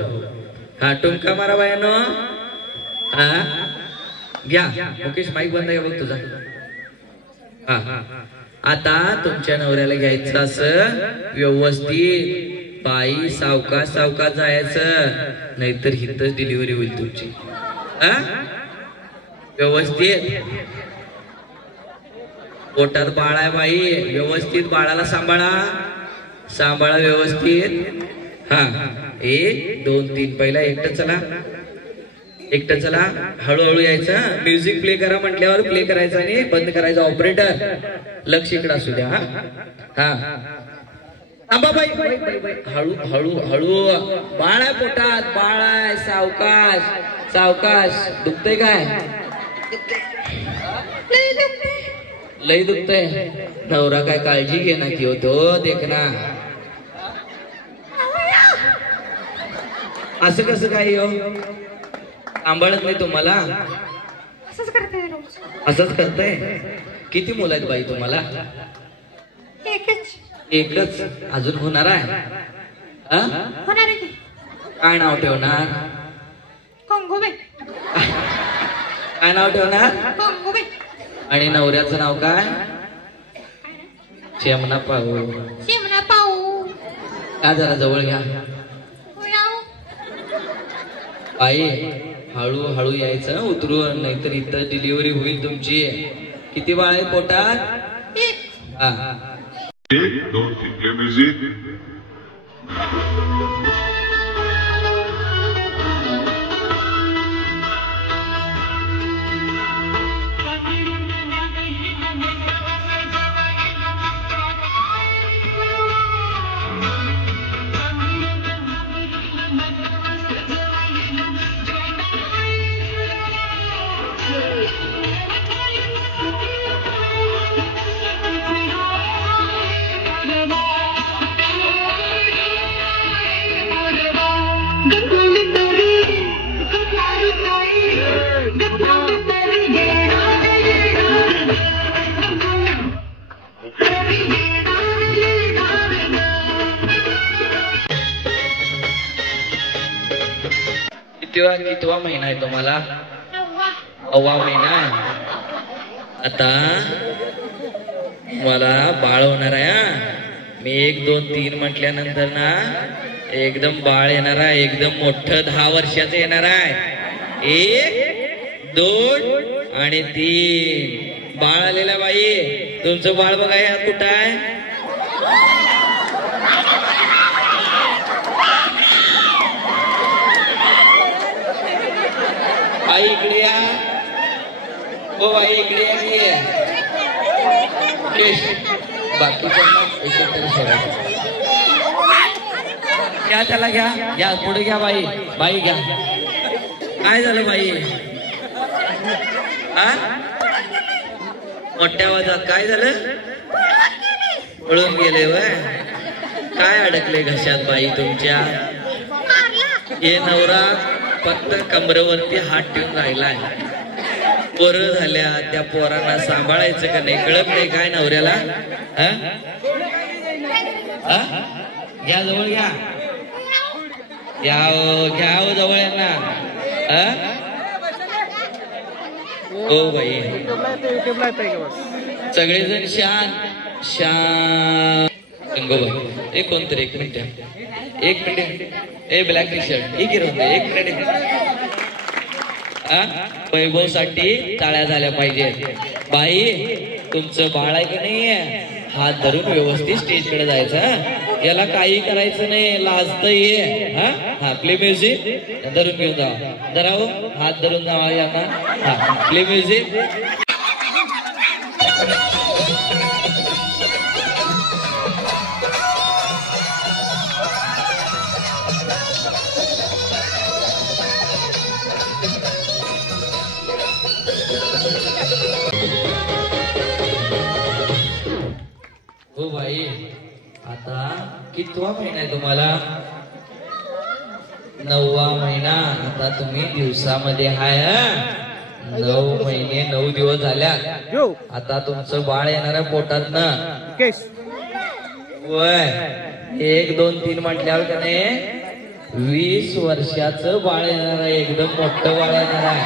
हा टुमका मारा बायानो. हा घ्या मुकेश, माईक बंद आहे बघ तुझा. हा आता तुमच्या नवऱ्याला घ्यायचं असं व्यवस्थित. बाई सावकाश सावकाश जायचं, नाहीतर हिथच डिलिव्हरी होईल तुमची. हा व्यवस्थित. पोटात बाळ आहे बाई, व्यवस्थित बाळाला सांभाळा, सांभाळा व्यवस्थित. हा 1 2 3. पहिला एकटं चला, एकटं चला. हळूहळू यायचं. म्युझिक प्ले करा म्हटल्यावर प्ले करायचं आणि बंद करायचं. ऑपरेटर लक्ष इकडे असू द्या. हा थांबा बाई, हळू हळू हळू. बाळ आहे पोटात, बाळ आहे. सावकाश सावकाश. दुखतंय काय? लय दुखतंय. नवरा काय काळजी घे ना की होतो देख ना. असं कसं काय हो? सांभाळत नाही तुम्हाला? असंच करताय. किती मुलं आहेत बाई तुम्हाला? एकच. अजून होणार आहे? काय नाव ठेवणार? काय नाव ठेवणार? आणि नवऱ्याचं नाव काय? शेमना पाहू. शेमना पाहू. का जरा जवळ घ्या. आई हळू हळू यायचं, उतरून, नाहीतर इथं डिलिव्हरी होईल तुमची. किती बाळ आहे पोटात? 1 2 3. म्युझिक. कितवा महिना आहे तुम्हाला? 9वा महिना आहे. आता मला बाळ होणार आहे हा. मी 1 2 3 म्हटल्यानंतर ना एकदम बाळ येणार आहे, एकदम मोठं 10 वर्षाचं येणार आहे. 1 2 आणि 3 बाळ आलेला बाई. तुमचं बाळ बघा या कुठं आहे? बाई इकडे या. हो बाई इकडे या. बाकीच्यांना एकत्र सोडायचं. घ्या त्याला, घ्या पुढे घ्या बाई. बाई घ्या. काय झालं बाई? हा मोठ्या आवाजात काय झालं? पळून गेले वय? काय अडकले घशात बाई तुमच्या? हे नवरा फक्त कमरेवरती हात ठेवून राहिलाय. पोरं झाल्या, त्या पोरांना सांभाळायचं का नाही कळत नाही काय नवऱ्याला? घ्या जवळ घ्या. घ्या जवळ यांना. हो बाई सगळेजण शांत शांत. गंगोबाई एक कोणतरी 1 मिनिट. ए ब्लॅक टी शर्ट एक गिरवते 1 मिनिट. वैभव साठी टाळ्या झाल्या पाहिजे. बाई तुमचं बाळ आहे की नाही? हात धरून व्यवस्थित स्टेज कडे जायचं. याला काही करायचं नाही, लाजत ये. हा प्ले म्युझिक धरून घेऊन जा. जरा हात धरून जावा यांना. हा प्ले म्युझिक. हो बाई आता कितवा महिना आहे तुम्हाला? 9वा महिना. आता तुम्ही दिवसामध्ये हाय. 9 महिने 9 दिवस झाल्या. आता तुमचं बाळ येणार आहे पोटात ना. वय 1 2 3 म्हटल्यावर का नाही 20 वर्षाचं बाळ येणार आहे. एकदम मोठं बाळ येणार आहे.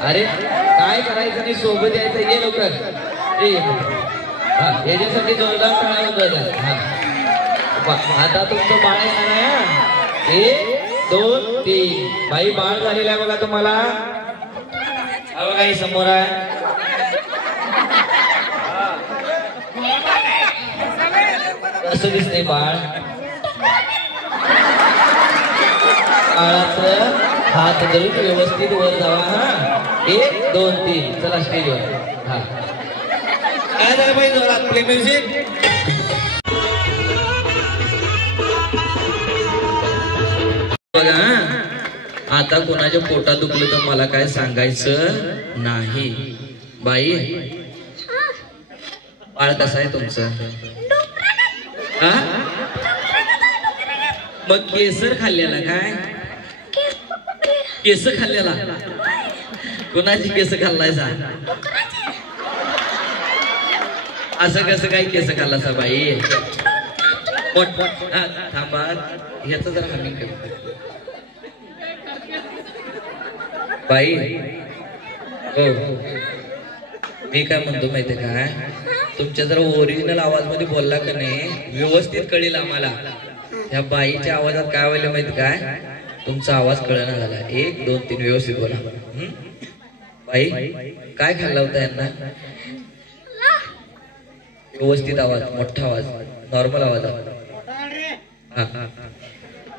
अरे काय करायचं नाही, सोबत यायचं. ये लवकर. याच्यासाठी जोरदार टाळा होता. आता तुमचं बाळ येणार आहे. 1 2 3 बाई बाळ झालेलं आहे बघा तुम्हाला. बघा ही समोर आहे. कसं दिसतंय बाळ? बाळाचं हात धरून व्यवस्थित वर जावा. हा 1 2 3 चला स्टेजवर. हा काय झालं बाई जोरात प्ले म्युझिक. बघा आता कोणाच्या पोटात दुखलं तर मला काय सांगायचं नाही. बाई बाळ कसं आहे तुमचं? हा मग केसर खाल्लेला काय? केस खाल्लेला? कोणाची केस खाल्लाय सा? असं कसं काय केस खाल्ला बाई? थांबा ह्याचं जरा हमी कर बाई. हो मी काय म्हणतो माहितीये काय? तुमच्या जरा ओरिजिनल आवाज मध्ये बोलला का नाही व्यवस्थित कळेल आम्हाला. ह्या बाईच्या आवाजात काय व्हायला माहिती काय? तुमचा आवाज कळना झाला. 1 2 3 व्यवस्थित बोला. बाई काय खाल्ला होता यांना? व्यवस्थित आवाज, मोठा आवाज, नॉर्मल आवाज.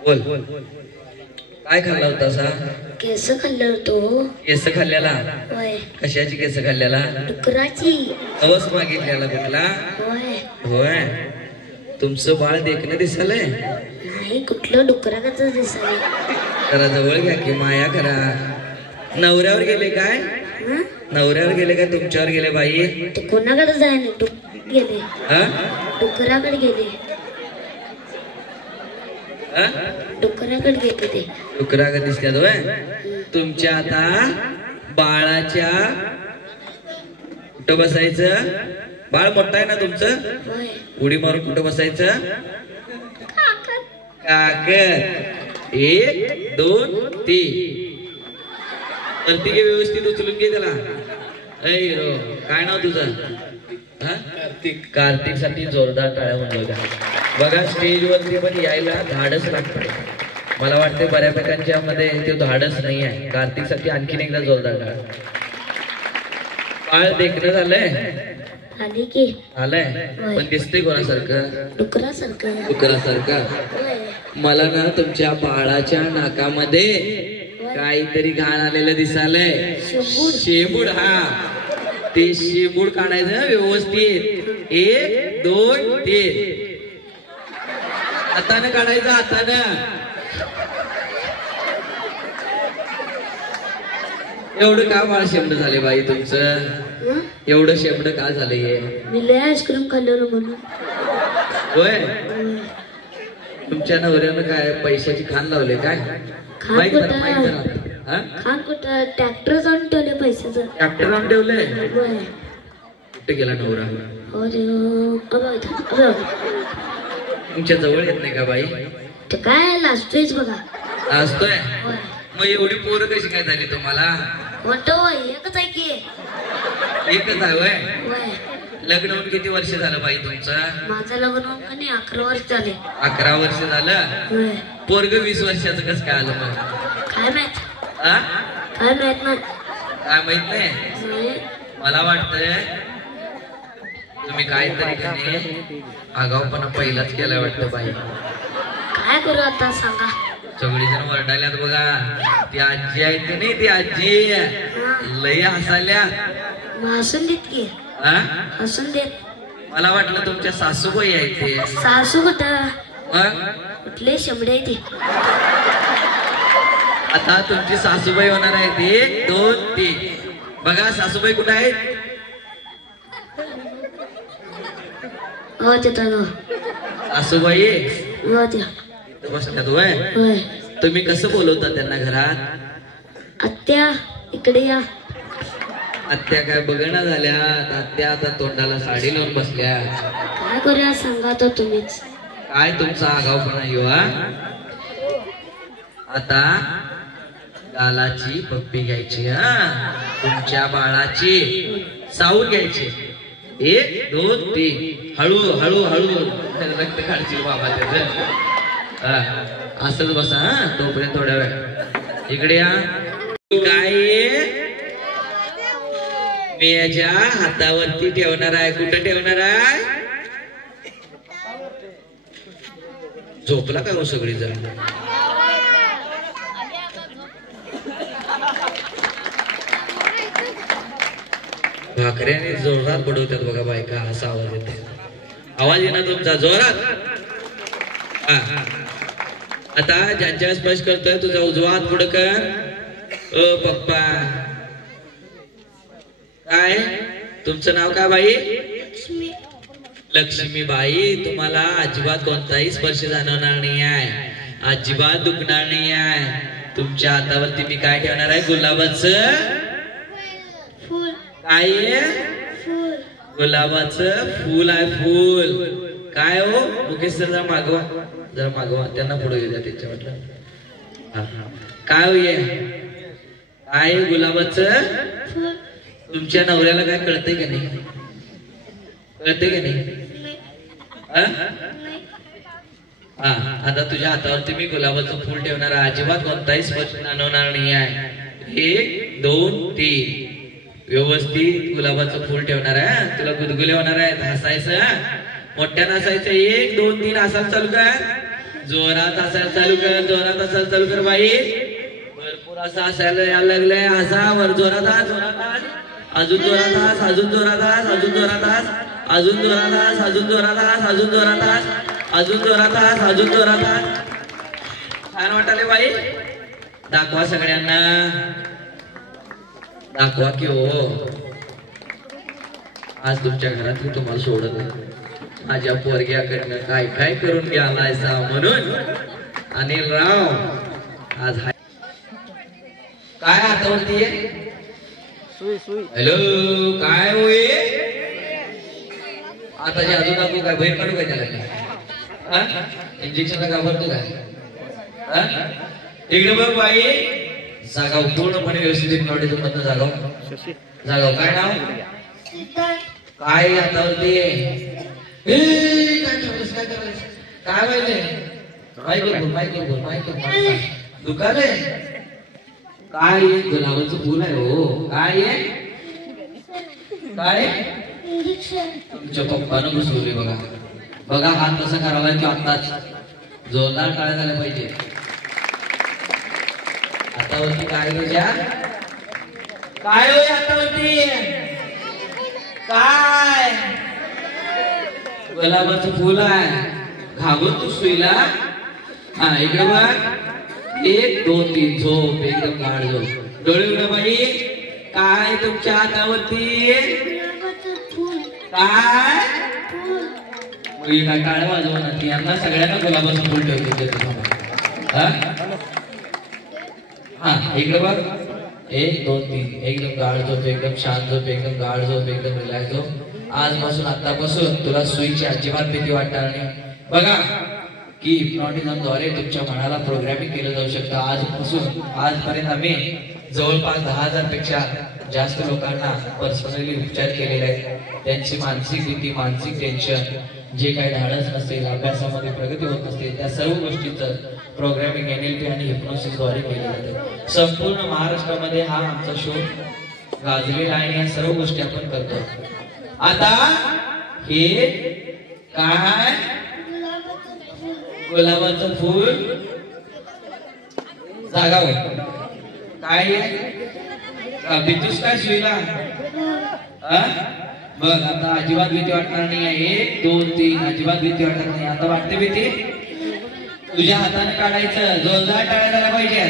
बोल काय खाल्ला होता सा? केस खाल्लं होतो. केस खाल्ल्याला? कशाची केस खाल्ल्याला? डुकराची. नवस मागितल्याला कुठला? होय. तुमचं बाळ देखणं दिसालंय? नाही कुठलं डुकराचं दिसालंय. जरा जवळ घ्या की माया करा. नवऱ्यावर गेले काय? नवऱ्यावर गेले काय तुमच्यावर गेले बाई? ते कोणाकडे जायला गेले? डुकराकडे गेले. डुकराकडे गेले ते. डुकराकडे दिसतात होय. तुमच्या आता बाळाच्या कुठं बसायचं? बाळ मोठं आहे ना तुमचं? होय. उडी मारून कुठं बसायचं? काकत. काकत. 1 2 3 वरती घे, व्यवस्थित उचलून घे त्याला. ऐ रो, काय नाव तुझं? कार्तिक. कार्तिक साठी जोरदार टाळ्या म्हणलं का? बघा स्टेज वरती पण यायला धाडस लागतं. मला वाटते बऱ्यापैकांच्या मध्ये ते धाडस नाही आहे. कार्तिक साठी आणखीन एकदा जोरदार टाळ्या. बाळ देखणं झालंय? आली की. आलंय पण दिसतंय कोणासारखं? डुकरासारखं. डुकरासारखं. होय. मला ना तुमच्या बाळाच्या नाकामध्ये काहीतरी घाण आलेलं दिसालंय. शेंबूड. शेंबूड. हा, ते शेंबूड काढायचं व्यवस्थित. 1 2 3 हातानं काढायचं, हातानं. एवढं का बाळ शेंबड झाले बाई तुमचं? हं? एवढं शेंबड का झालंय? मी लय आईस्क्रीम खाल्लेलं म्हणून. होय. होय. तुमच्या नवऱ्यानं काय पैशाची खान लावले काय? खान माहित कुठं? करा, माहित करा. हा? खान कुठं? ट्रॅक्टर जाऊन ठेवले पैशाचं. ट्रॅक्टर आणून ठेवलंय? होय. कुठे गेला नवरा? हो रे. अबे. तुमच्या जवळ येत नाही का बाई? ते काय लाजतोयच बघा. असतोय. होय. मग एवढी पोरं कशी काय झाली तुम्हाला? मोठं होय. एकच आहे की. एकच आहे होय. होय. लग्न होऊन किती वर्ष झालं बाई तुमचं? माझं लग्न होऊन का नाही 11 वर्ष झाले. 11 वर्ष झालं. होय. पोरग 20 वर्षाचं कसं काय आलं मग? काय माहित? हा? काय माहित नाही. काय माहित नाही? नाही. मला वाटतंय तुम्ही काहीतरी कधी आगाऊपणा पहिलाच केलाय वाटतं बाई. काय करू आता सांगा. सगळीजण वरडाल्यात बघा. ती आजी आहे ती नाही, ती आजी लई हसाल्या. मग हसून देत की. हा? हसून देत. मला वाटलं तुमच्या सासूबाई आहे ते. सासू कुठं? मग कुठले शेंबडे आहे ते. आता तुमची सासूबाई होणार आहे ती. 1 2 3 बघा सासूबाई कुठे आहेत? हो तिथं. सासूबाई हो त्या. बसल्यात होय. होय. तुम्ही कसं बोलवता त्यांना घरात? आत्या इकडे या. आत्या काय बघणा झाल्या? आत्या आता तोंडाला साडी लावून बसल्या. काय करूया सांगा आता तुम्हीच. काय तुमचा आगाऊपणा येऊ? हा, आता गालाची पप्पी घ्यायची. हा, तुमच्या बाळाची साऊर घ्यायची. 1 2 3 हळू हळू हळू. रक्त काढशील बाबा त्याचं. असंच बसा. हा, तोपर्यंत थोड्या वेळ इकडे या. काय मी याच्या हातावरती ठेवणार आहे. कुठं ठेवणार आहे? झोपला का हो सगळी जण? भाकऱ्याने जोरात बडवतात बघा बायका. असा आवाज येते. आवाज येणार तुमचा जोरात. आता ज्यांच्या स्पर्श करतोय तुझा उजवा हात पुढं कर. ओ पप्पा. काय तुमचं नाव काय बाई? लक्ष्मीबाई. तुम्हाला अजिबात कोणताही स्पर्श जाणवणार नाही आहे. अजिबात दुखणार नाही आहे. तुमच्या हातावरती मी काय ठेवणार आहे? गुलाबाचं फूल. काय? फूल. गुलाबाचं फूल आहे. फूल. काय हो मुकेश सर जरा मागवा. जरा मागवा. त्यांना पुढे घेऊ द्या त्याच्या म्हटलं. काय होय? काय गुलाबाचं फूल. तुमच्या नवऱ्याला काय कळतंय का नाही? कळतंय का नाही? हा, आता तुझ्या हातावरती मी गुलाबाचं फूल ठेवणार आहे. अजिबात कोणताही स्पर्श जाणवणार नाही आहे. 1 2 3 व्यवस्थित गुलाबाचं फूल ठेवणार आहे. तुला गुदगुले होणार आहेत. हसायचं. मोठ्यानं हसायचं. 1 2 3 हसायला चालू कर. जोरात हसायला चालू कर. जोरात हसायला चालू कर बाई. भरपूर असं हसायला यायला लागलंय. हसा वर जोरात हास. जोरात हास. अजून जोरात हास. अजून जोरात हास. अजून जोरात हास. अजून जोरात हास. अजून जोरात हास. अजून जोरात हास. अजून जोरात हास. अजून जोरात हास. छान वाटाले बाई. दाखवा सगळ्यांना. दाखवा की हो. आज तुमच्या घरातली तुम्हाला सोडत नाही. माझ्या पोरग्याकडनं काय काय करून घ्यायला म्हणून. अनिल राव आज काय हातावरती आहे? हॅलो काय होय? आता जे अजून दाखवू काय बाहेर काढू काय त्याला इंजेक्शनला घाबरतो काय इकडे बघ बाई जागाव पूर्णपणे व्यवस्थित नॉलेज मधनं जागाव काय नाव काय हातावरती काय पाहिजे माहिती दुकान आहे काय गुलाबाचं फुल आहे हो काय आहे काय तुमच्या पप्पानं घुसवले बघा बघा हात कसा करावा की आत्ताच जोरदार टाळ्या झाल्या पाहिजे हातावरती काय तुझ्या काय होय हातावरती काय गुलाबाचं फुल आहे घाबरतो सुईला हा इकडे बघ 1 2 3 झोप एकदम गाढ झोप डोळे उघडा बाई काय तुमच्या हातावरती काय टाळ्या वाजवणार यांना सगळ्यांना गुलाबाचं फुल ठेवतो हा इकडे बघ 1 2 3 एकदम गाढ झोप एकदम शांत झोप एकदम गाढ झोप एकदम रिलॅक्स झोप आजपासून आतापासून तुला सुईची अजिबात भीती वाटणार नाही बघा की हिप्नॉटिझमद्वारे तुमच्या मनाला प्रोग्रामिंग केलं जाऊ शकतं आजपासून आजपर्यंत आम्ही जवळपास 10,000 पेक्षा जास्त लोकांना पर्सनली उपचार केलेले आहेत त्यांची मानसिक भीती मानसिक टेन्शन जे काही धाडस नसेल अभ्यासामध्ये प्रगती होत नसेल त्या सर्व गोष्टींचं प्रोग्रामिंग NLP आणि हिप्नोसिसद्वारे केलं जातं संपूर्ण महाराष्ट्रामध्ये हा आमचा शो गाजलेला आहे या सर्व गोष्टी आपण करतो आता हे काय गुलाबाचं फूल जागावर काय भीतीस काय सुईला बघ आता अजिबात भीती वाटणार नाही आहे 1 2 3 अजिबात भीती वाटणार नाही आता वाटते भीती तुझ्या हाताने काढायचं जोरदार टाळ्या झाल्या पाहिजे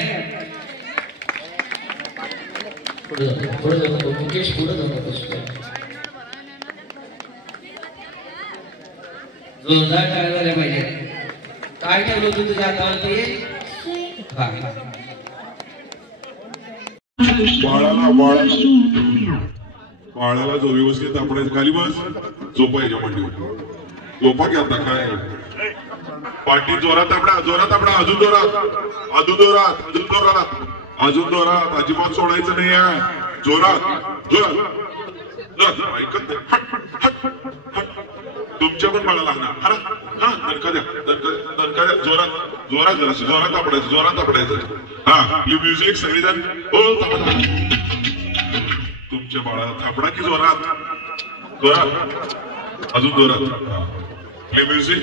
पुढे जाऊ मुकेश पुढे जाऊ जोरदार टाळ्या झाल्या पाहिजे काय ठेवलं होतं तुझ्या हातावरती बाळाला जो व्यवस्थित आपण खाली बस झोपायच्या मांडीवर झोपा की आता काय पाठी जोरात आपडा अजून जोरात अजिबात सोडायचं नाही जोरात ऐकत तुमच्या पण बाळाला लागणार दणका द्या जोरात आपडायचं हा म्युझिक सगळेजण तुमच्या बाळाला थापडा की जोरात अजून जोरात म्युझिक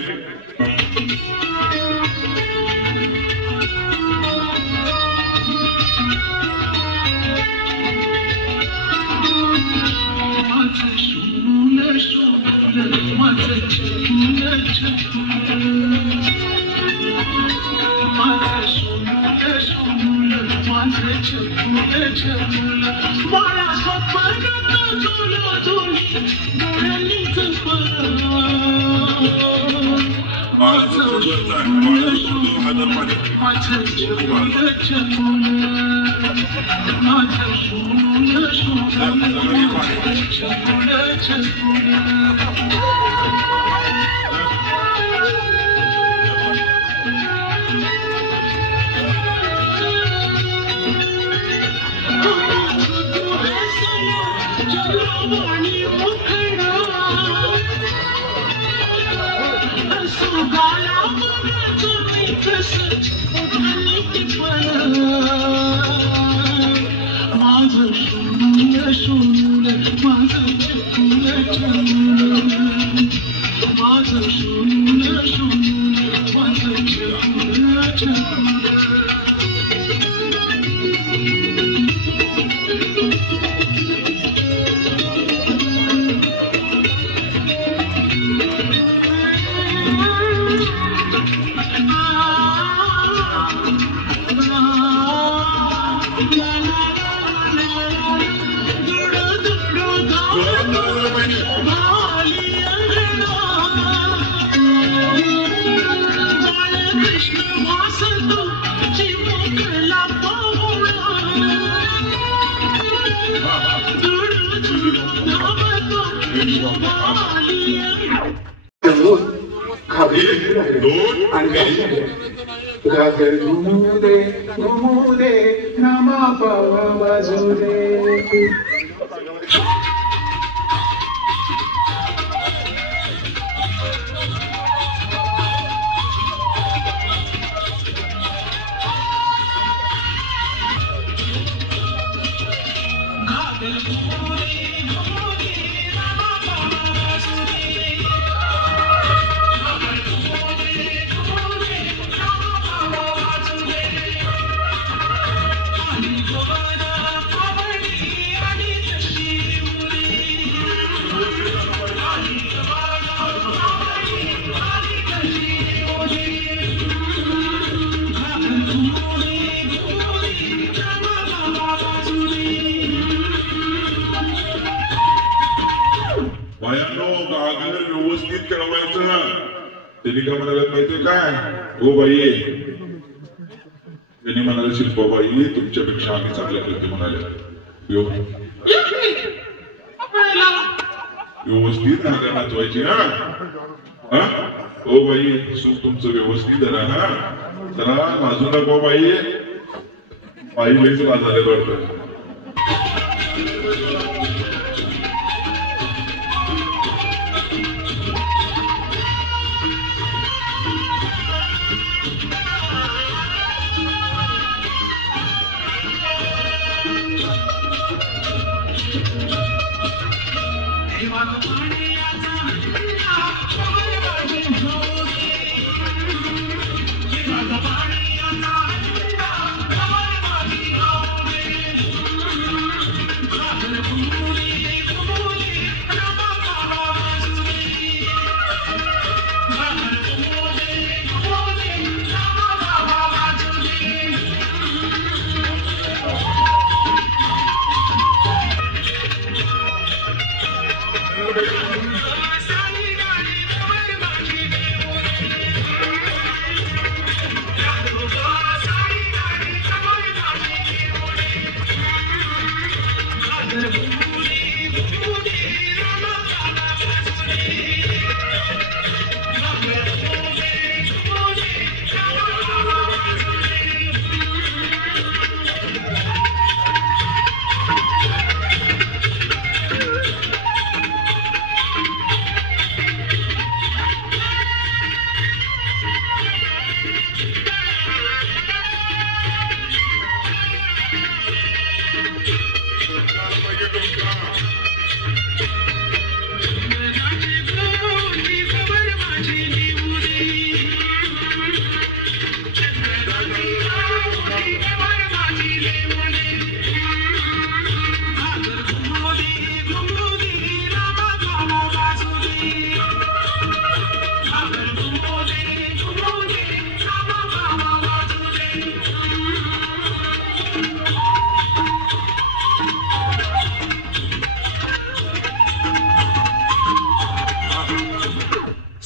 एक दोन तीन. राग घुमू दे नामा पावा वाजू दे. बायांनो गागर व्यवस्थित खेळवायचं. त्यांनी काय म्हणाले माहितीये काय? हो बाई, त्यांनी म्हणाले शिल्पाबाई तुमच्यापेक्षा आम्ही चांगल्या करते म्हणाले. व्यवस्थित नागा नाचवायची. हा हो बाई, सूप तुमचं व्यवस्थित धरा. हा जरा नाचू नको बाई, बाई लईच झाले वाटतं.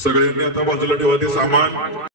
सगळ्यांनी आता बाजूला ठेवा ते सामान.